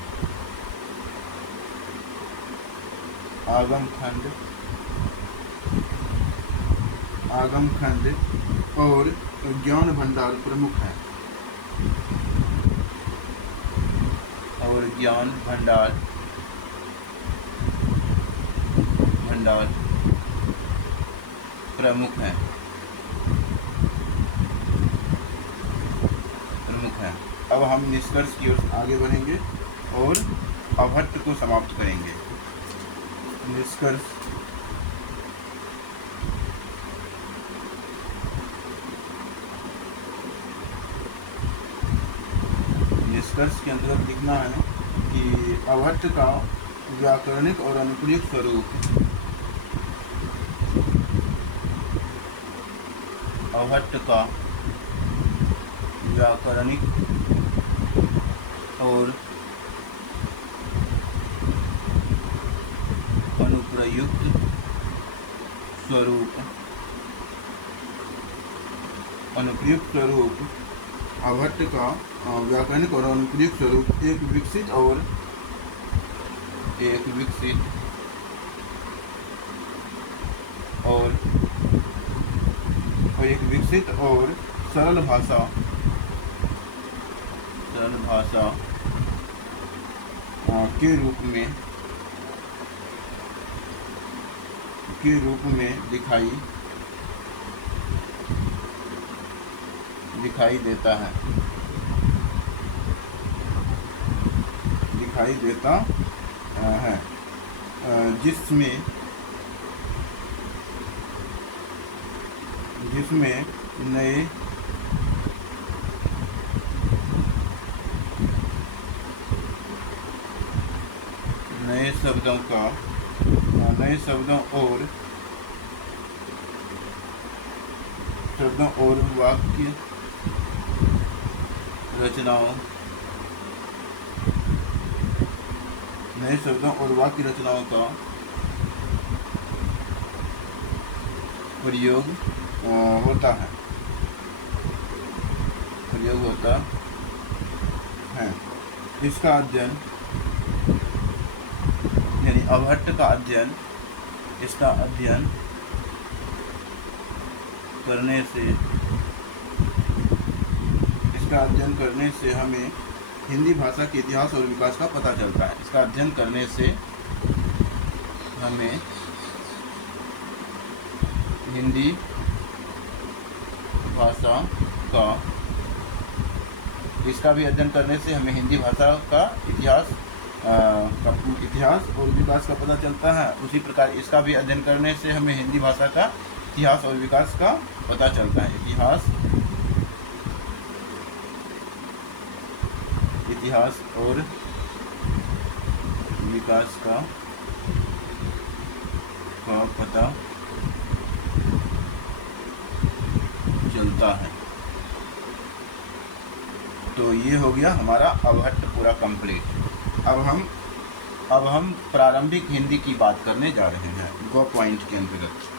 और ज्ञान भंडार प्रमुख हैं। और ज्ञान भंडार प्रमुख हैं। अब हम निष्कर्ष की ओर आगे बढ़ेंगे और अवहट्ट को समाप्त करेंगे। निष्कर्ष के अंतर्गत लिखना है कि अवहट्ट का व्याकरणिक और अनुप्रयुक्त स्वरूप अवहट्ट का व्याकरणिक और अनुप्रयुक्त स्वरूप अवहट्ट का व्याकरणिक और अनुप्रयुक्त स्वरूप एक विकसित और सरल भाषा के रूप में दिखाई देता है जिसमें नए शब्दों और वाक्य रचनाओं का प्रयोग होता है। इसका अध्ययन यानी अवहट्ट का अध्ययन करने से हमें हिंदी भाषा के इतिहास और विकास का पता चलता है। इसका अध्ययन करने से हमें हिंदी भाषा का इसका भी अध्ययन करने से हमें हिंदी भाषा का इतिहास और विकास का पता चलता है। उसी प्रकार इसका भी अध्ययन करने से हमें हिंदी भाषा का इतिहास और विकास का पता चलता है। इतिहास और विकास का पता चलता है। तो ये हो गया हमारा अवहट्ट पूरा कंप्लीट। अब हम प्रारंभिक हिंदी की बात करने जा रहे हैं गो पॉइंट के अंतर्गत।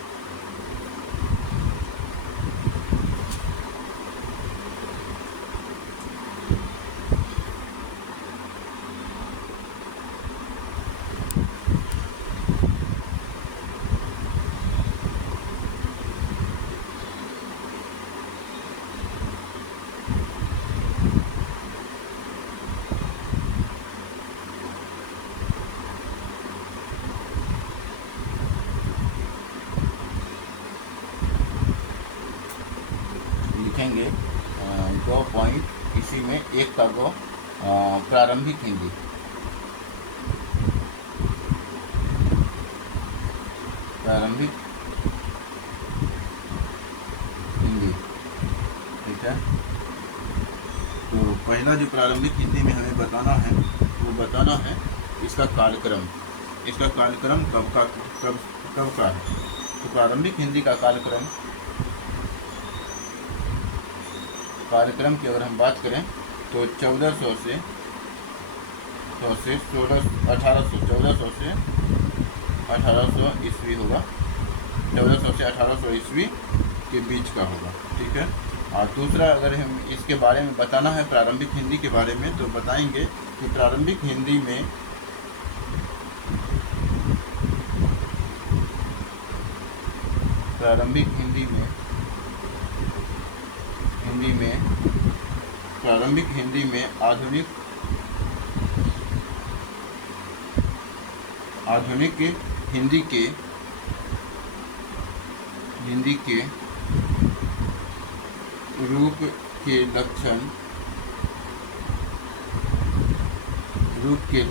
एक का गो प्रारंभिक हिंदी। प्रारंभिक हिंदी, ठीक है। तो पहला जो प्रारंभिक हिंदी में हमें बताना है वो बताना है इसका कालक्रम। इसका कालक्रम कब का है। तो प्रारंभिक हिंदी का कालक्रम की अगर हम बात करें तो 1400 से 1800 ईस्वी होगा। 1400 से 1800 ईस्वी के बीच का होगा, ठीक है। और दूसरा अगर हम इसके बारे में बताना है प्रारंभिक हिंदी के बारे में तो बताएंगे कि प्रारंभिक हिंदी में प्रारंभिक हिंदी में आधुनिक हिंदी के रूप के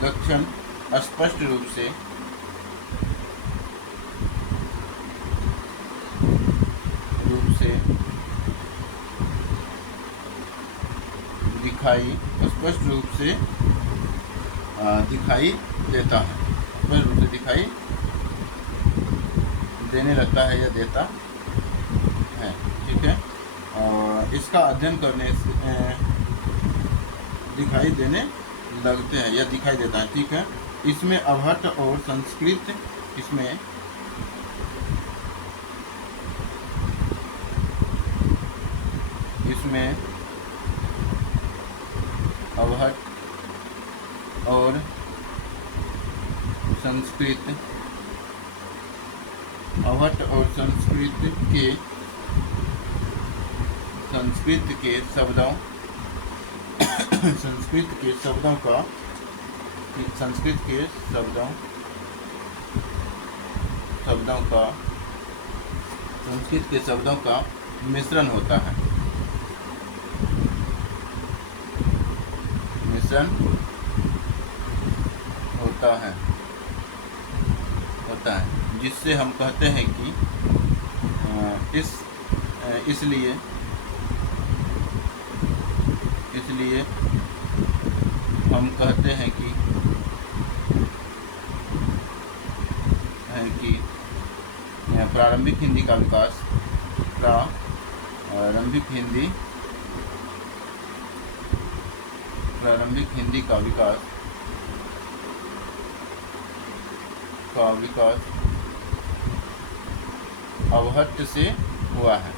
लक्षण स्पष्ट रूप से दिखाई देता है, स्पष्ट रूप से दिखाई देने लगता है या देता है, ठीक है। और इसका अध्ययन करने से दिखाई देने लगते हैं या दिखाई देता है, ठीक है। इसमें अवहट्ट और संस्कृत इसमें अवहट्ट और संस्कृत के शब्दों का मिश्रण होता है। जिससे हम कहते हैं कि इसलिए हम कहते हैं कि प्रारंभिक हिंदी का विकास अवहट्ट से हुआ है।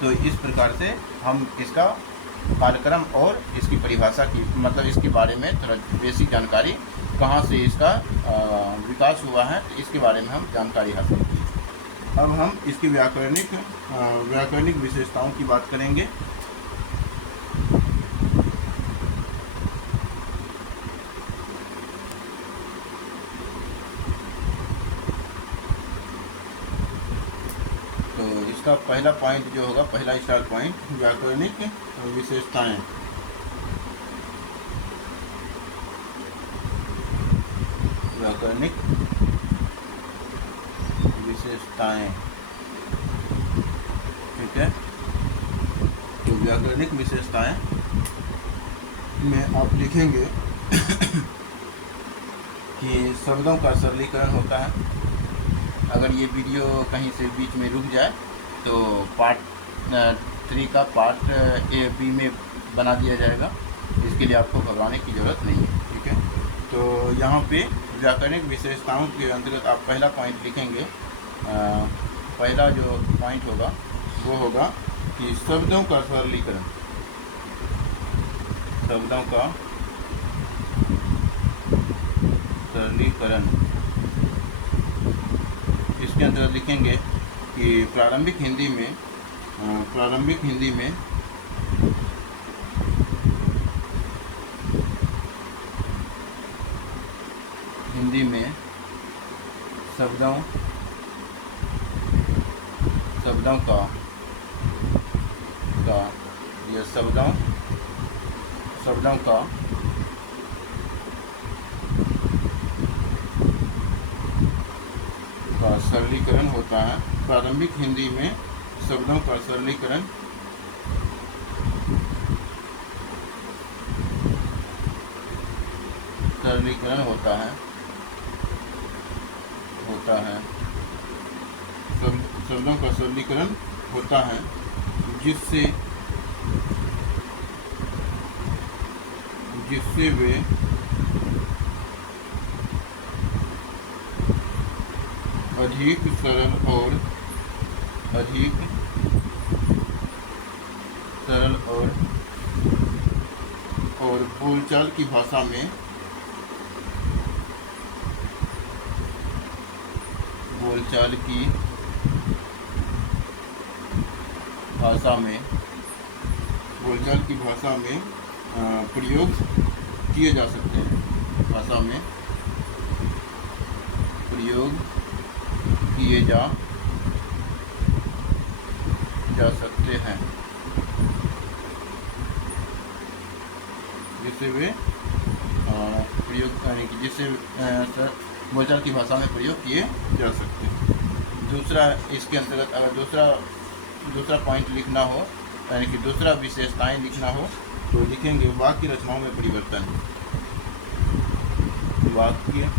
तो इस प्रकार से हम इसका कार्यक्रम और इसकी परिभाषा की मतलब इसके बारे में थोड़ा बेसिक जानकारी कहाँ से इसका विकास हुआ है इसके बारे में हम जानकारी हासिल की। अब हम इसकी व्याकरणिक विशेषताओं की बात करेंगे। तो इसका पहला पॉइंट जो होगा, पहला स्टार पॉइंट, व्याकरणिक विशेषताएं। ठीक है। तो व्याकरणिक विशेषताएं में आप लिखेंगे कि शब्दों का सरलीकरण होता है। अगर ये वीडियो कहीं से बीच में रुक जाए तो पार्ट 3 का पार्ट B में बना दिया जाएगा। इसके लिए आपको घबराने की ज़रूरत नहीं है, ठीक है। तो यहाँ पे व्याकरणिक विशेषताओं के अंतर्गत आप पहला पॉइंट लिखेंगे। पहला जो पॉइंट होगा वो होगा कि शब्दों का सरलीकरण। इसके अंतर्गत लिखेंगे कि प्रारंभिक हिंदी में शब्दों का ये शब्दों का सरलीकरण होता है। प्रारंभिक हिंदी में शब्दों का सरलीकरण होता है शब्दों का सरलीकरण होता है, जिससे वे अधिक सरल और बोलचाल की भाषा में प्रयोग किए जा सकते हैं। जिससे वे बोलचाल की भाषा में प्रयोग किए जा सकते हैं। दूसरा, इसके अंतर्गत अगर दूसरा पॉइंट लिखना हो, यानी कि दूसरा विशेषताएं लिखना हो, तो लिखेंगे वाक्य रचनाओं में परिवर्तन। वाक्य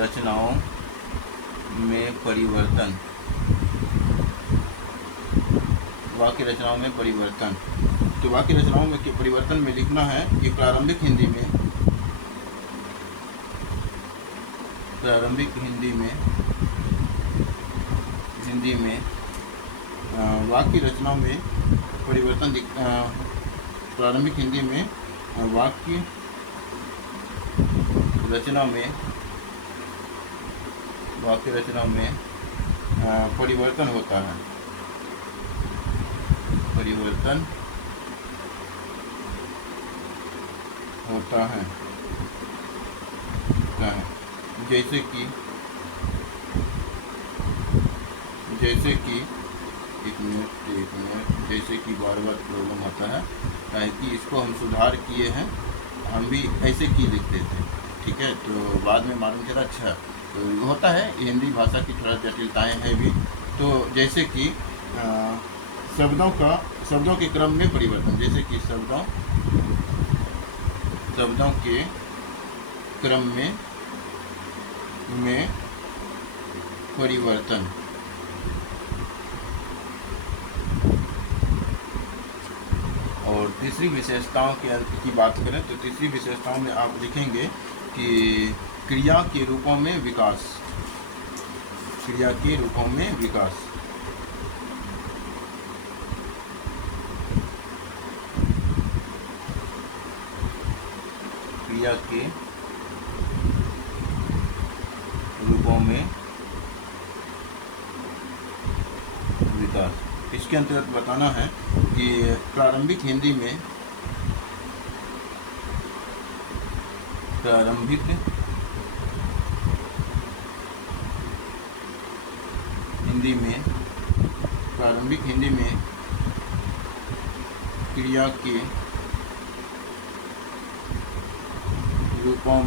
रचनाओं में परिवर्तन। वाक्य रचनाओं में परिवर्तन। तो वाक्य रचनाओं में के परिवर्तन में लिखना है कि प्रारंभिक हिंदी में वाक्य रचनाओं में परिवर्तन। प्रारंभिक हिंदी में वाक्य रचना में परिवर्तन होता है। जैसे कि एक मिनट जैसे कि बार प्रॉब्लम आता है कि इसको हम सुधार किए हैं, हम भी ऐसे की लिखते थे, ठीक है, तो बाद में मालूम चला अच्छा तो होता है, हिंदी भाषा की थोड़ा जटिलताएं हैं भी। तो जैसे कि शब्दों के क्रम में परिवर्तन। जैसे कि शब्दों के क्रम में परिवर्तन। और तीसरी विशेषताओं की बात करें तो तीसरी विशेषताओं में आप लिखेंगे कि क्रिया के रूपों में विकास। क्रिया के रूपों में विकास। क्रिया के रूपों में विकास। इसके अंतर्गत बताना है कि प्रारंभिक हिंदी में प्रारंभिक हिंदी में क्रिया के रूपों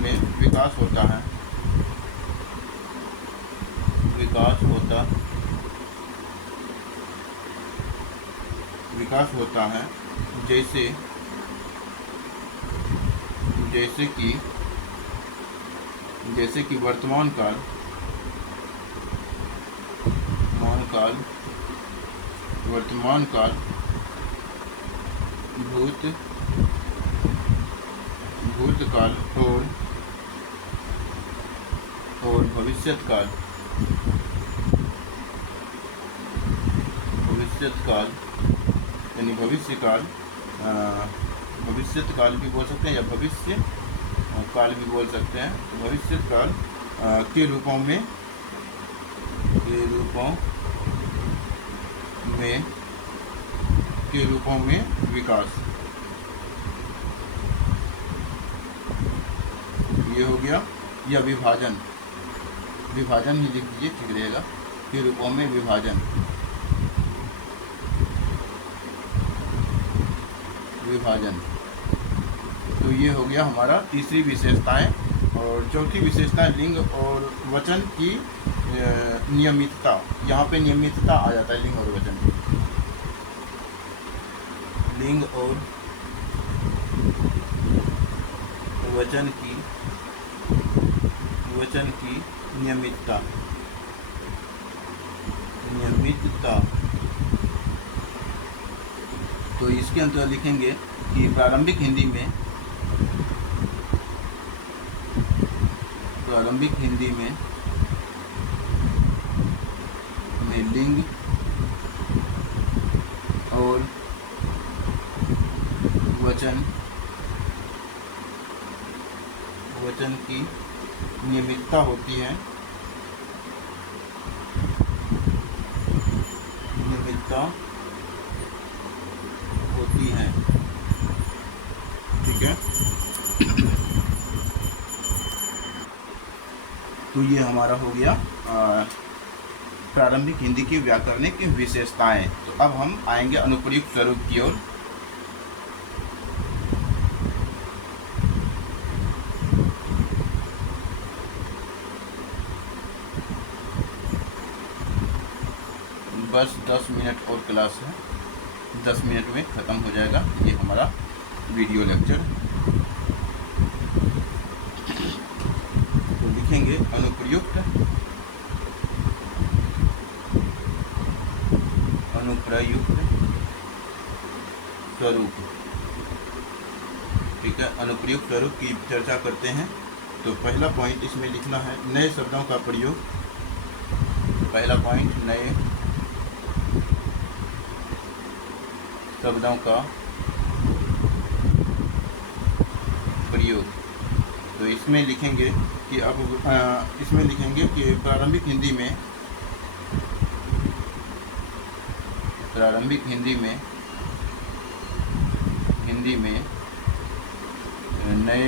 में विकास होता है। जैसे कि वर्तमान काल, भूतकाल और भविष्यकाल। यानी भविष्यकाल भी बोल सकते हैं या भविष्य काल भी बोल सकते हैं। भविष्यकाल के रूपों में के रूपों में विकास। ये हो गया। या विभाजन, विभाजन ही लिख दीजिए, ठीक रहेगा। के रूपों में विभाजन, विभाजन। तो ये हो गया हमारा तीसरी विशेषताएं। और चौथी विशेषता लिंग और वचन की नियमितता। यहाँ पे नियमितता आ जाता है लिंग और वचन, लिंग और वचन की नियमितता, नियमितता। तो इसके अंदर लिखेंगे कि प्रारंभिक हिंदी में लिंग और वचन की नियमितता होती है, ठीक है। तो ये हमारा हो गया प्रारंभिक हिंदी की व्याकरणिक विशेषताएं। तो अब हम आएंगे अनुप्रयुक्त स्वरूप की ओर। बस 10 मिनट और क्लास है, 10 मिनट में ख़त्म हो जाएगा ये हमारा वीडियो लेक्चर। तो लिखेंगे अनुप्रयुक्त स्वरूप, ठीक है। अनुप्रयुक्त स्वरूप की चर्चा करते हैं। तो पहला पॉइंट इसमें लिखना है नए शब्दों का प्रयोग। पहला पॉइंट नए शब्दों का प्रयोग। तो इसमें लिखेंगे कि अब इसमें लिखेंगे कि प्रारंभिक हिंदी में नए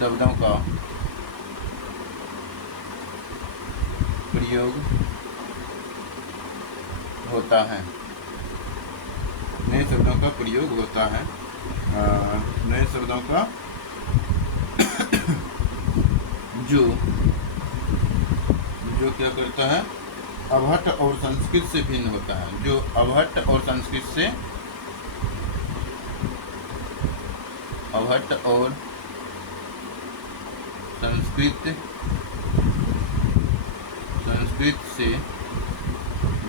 शब्दों का प्रयोग होता है, नए शब्दों का प्रयोग होता है। नए शब्दों का जो क्या करता है, अवहट्ट और संस्कृत से भिन्न होता है, जो अवहट्ट और संस्कृत से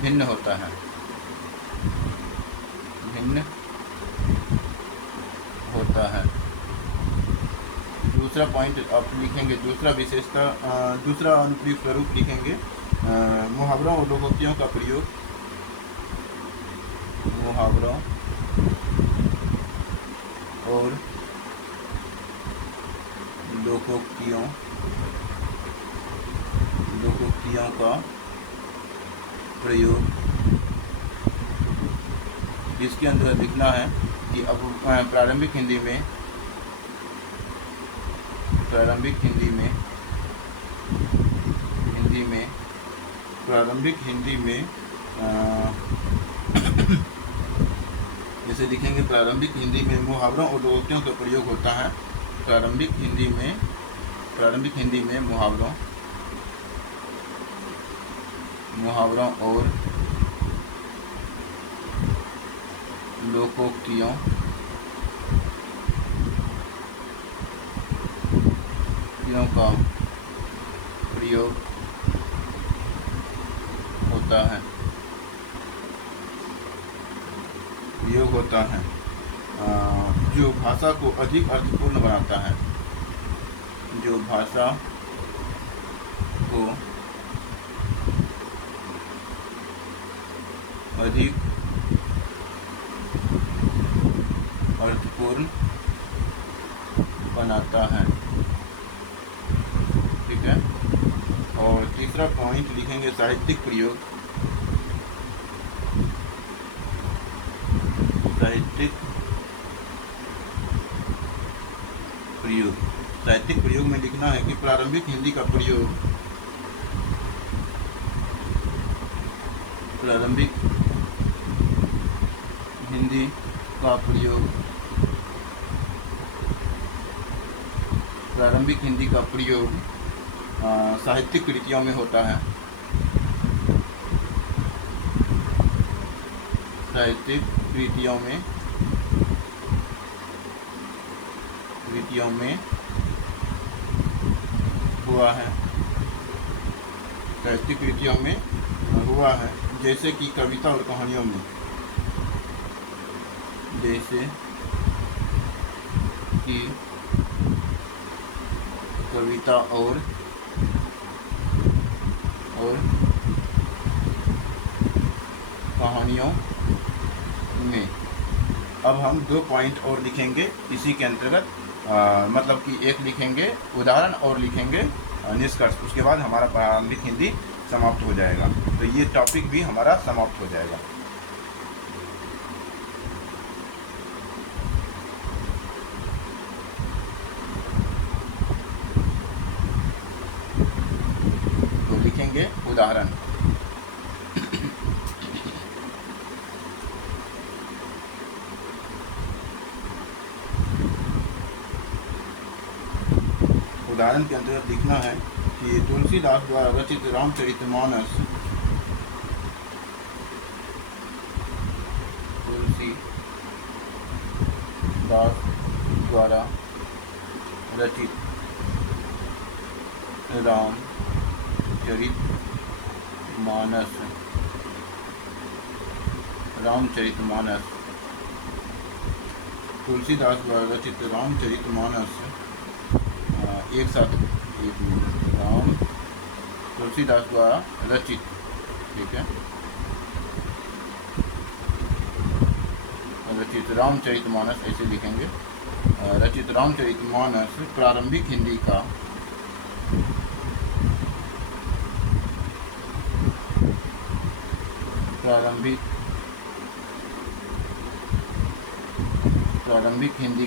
भिन्न होता है, दूसरा पॉइंट आप लिखेंगे, दूसरा विशेषता, दूसरा अनुप्रयुक्त स्वरूप लिखेंगे मुहावरों और लोकोक्तियों का प्रयोग। मुहावरों और लोकोक्तियों का प्रयोग। इसके अंदर लिखना है कि अब प्रारंभिक हिंदी में जैसे लिखेंगे प्रारंभिक हिंदी में मुहावरों और लोकोक्तियों का प्रयोग होता है। प्रारंभिक हिंदी में मुहावरों और लोकोक्तियों का प्रयोग होता है, जो भाषा को अधिक अर्थपूर्ण बनाता है, जो भाषा को अधिक अर्थपूर्ण बनाता है, ठीक है। और तीसरा पॉइंट लिखेंगे साहित्यिक प्रयोग। साहित्यिक प्रयोग। साहित्यिक प्रयोग में लिखना है कि प्रारंभिक हिंदी का प्रयोग, प्रारंभिक हिंदी का प्रयोग, प्रारंभिक हिंदी का प्रयोग साहित्यिक कृतियों में होता है। साहित्यिक कृतियों में हुआ है, साहित्यिक कृतियों में हुआ है, जैसे कि कविता और कहानियों में, जैसे कि कविता और कहानियों में। अब हम 2 पॉइंट और लिखेंगे इसी के अंतर्गत, मतलब कि एक लिखेंगे उदाहरण और लिखेंगे निष्कर्ष। उसके बाद हमारा प्रारंभिक हिंदी समाप्त हो जाएगा, तो ये टॉपिक भी हमारा समाप्त हो जाएगा। तो लिखेंगे उदाहरण। उदाहरण के अंतर्गत लिखना है कि तुलसीदास द्वारा रचित रामचरितमानस, तुलसीदास द्वारा रचित रामचरितमानस, तुलसीदास द्वारा रचित रामचरितमानस, एक साथ तुलसीदास द्वारा रचित, ठीक है, रचित रामचरितमानस ऐसे लिखेंगे। रचित रामचरितमानस प्रारंभिक हिंदी का प्रारंभिक हिंदी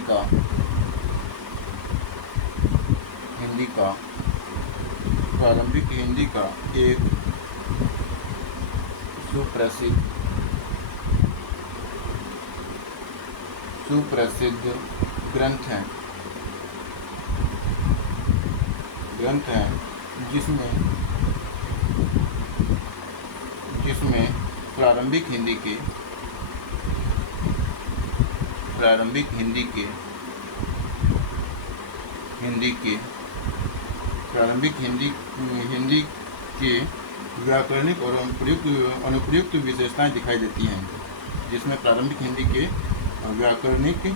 का एक सुप्रसिद्ध ग्रंथ है, जिसमें प्रारंभिक हिंदी के व्याकरणिक और अनुप्रयुक्त विशेषताएं दिखाई देती हैं, जिसमें प्रारंभिक हिंदी के व्याकरणिक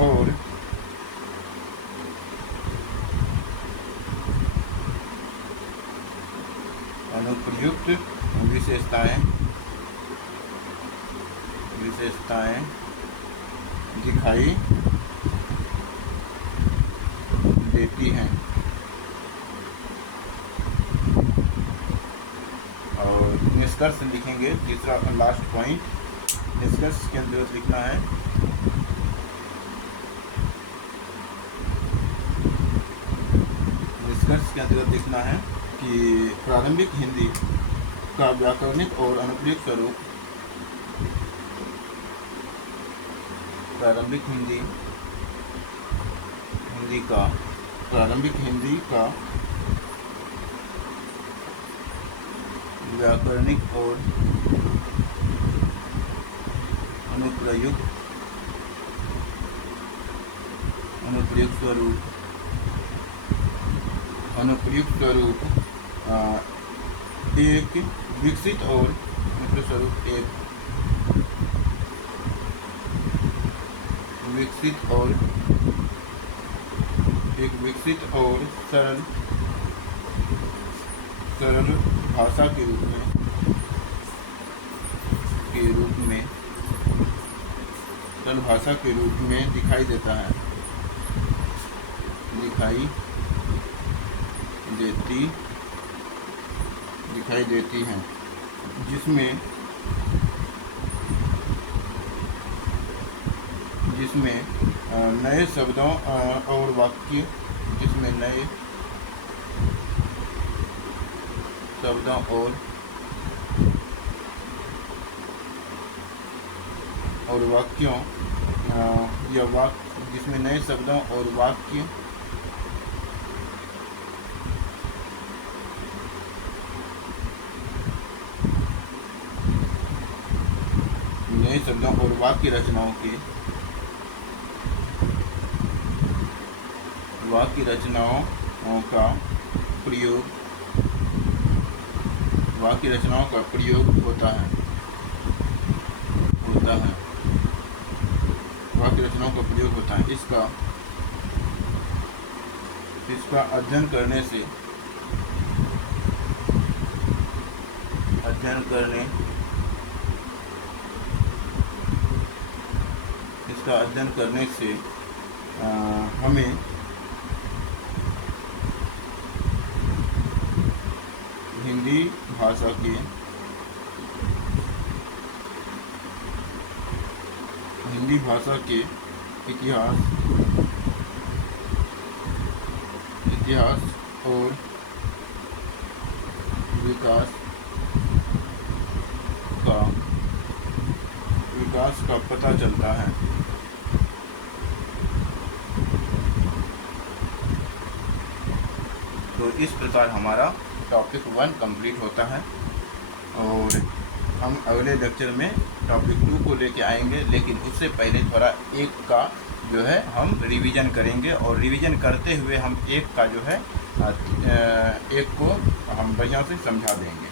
और अनुप्रयुक्त विशेषताएं दिखाई देती हैं। और निष्कर्ष लिखेंगे, तीसरा लास्ट पॉइंट। निष्कर्ष के अंतर्गत लिखना है कि प्रारंभिक हिंदी का व्याकरणिक और अनुप्रयुक्त स्वरूप, प्रारंभिक हिंदी का व्याकरणिक और अनुप्रयुक्त स्वरूप एक विकसित और सरल भाषा के रूप में दिखाई देती दिखाई देती हैं, जिसमें नए शब्दों और वाक्य जिसमें नए शब्दों और वाक्यों या वाक्य जिसमें नए शब्दों और वाक्य नए शब्दों और वाक्य रचनाओं का प्रयोग होता है वाक्य रचनाओं का प्रयोग होता है। इसका अध्ययन करने से हमें हिंदी भाषा के इतिहास और विकास का पता चलता है। तो इस प्रकार हमारा टॉपिक 1 कंप्लीट होता है और हम अगले लेक्चर में टॉपिक 2 को लेके आएंगे, लेकिन उससे पहले थोड़ा एक का जो है हम रिवीजन करेंगे और रिवीजन करते हुए हम एक का जो है एक को हम बढ़िया से समझा देंगे।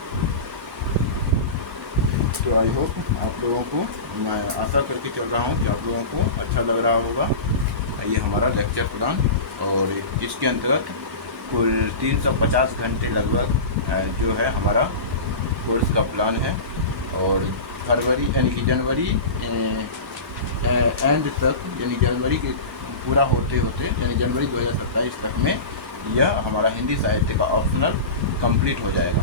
तो आई होप आप लोगों को, मैं आशा करके चल रहा हूँ कि आप लोगों को अच्छा लग रहा होगा ये हमारा लेक्चर प्लान। और इसके अंतर्गत कुल 350 घंटे लगभग जो है हमारा कोर्स का प्लान है और फरवरी यानी कि जनवरी एंड तक, यानी जनवरी के पूरा होते यानी जनवरी 2027 तक में यह हमारा हिंदी साहित्य का ऑप्शनल कंप्लीट हो जाएगा।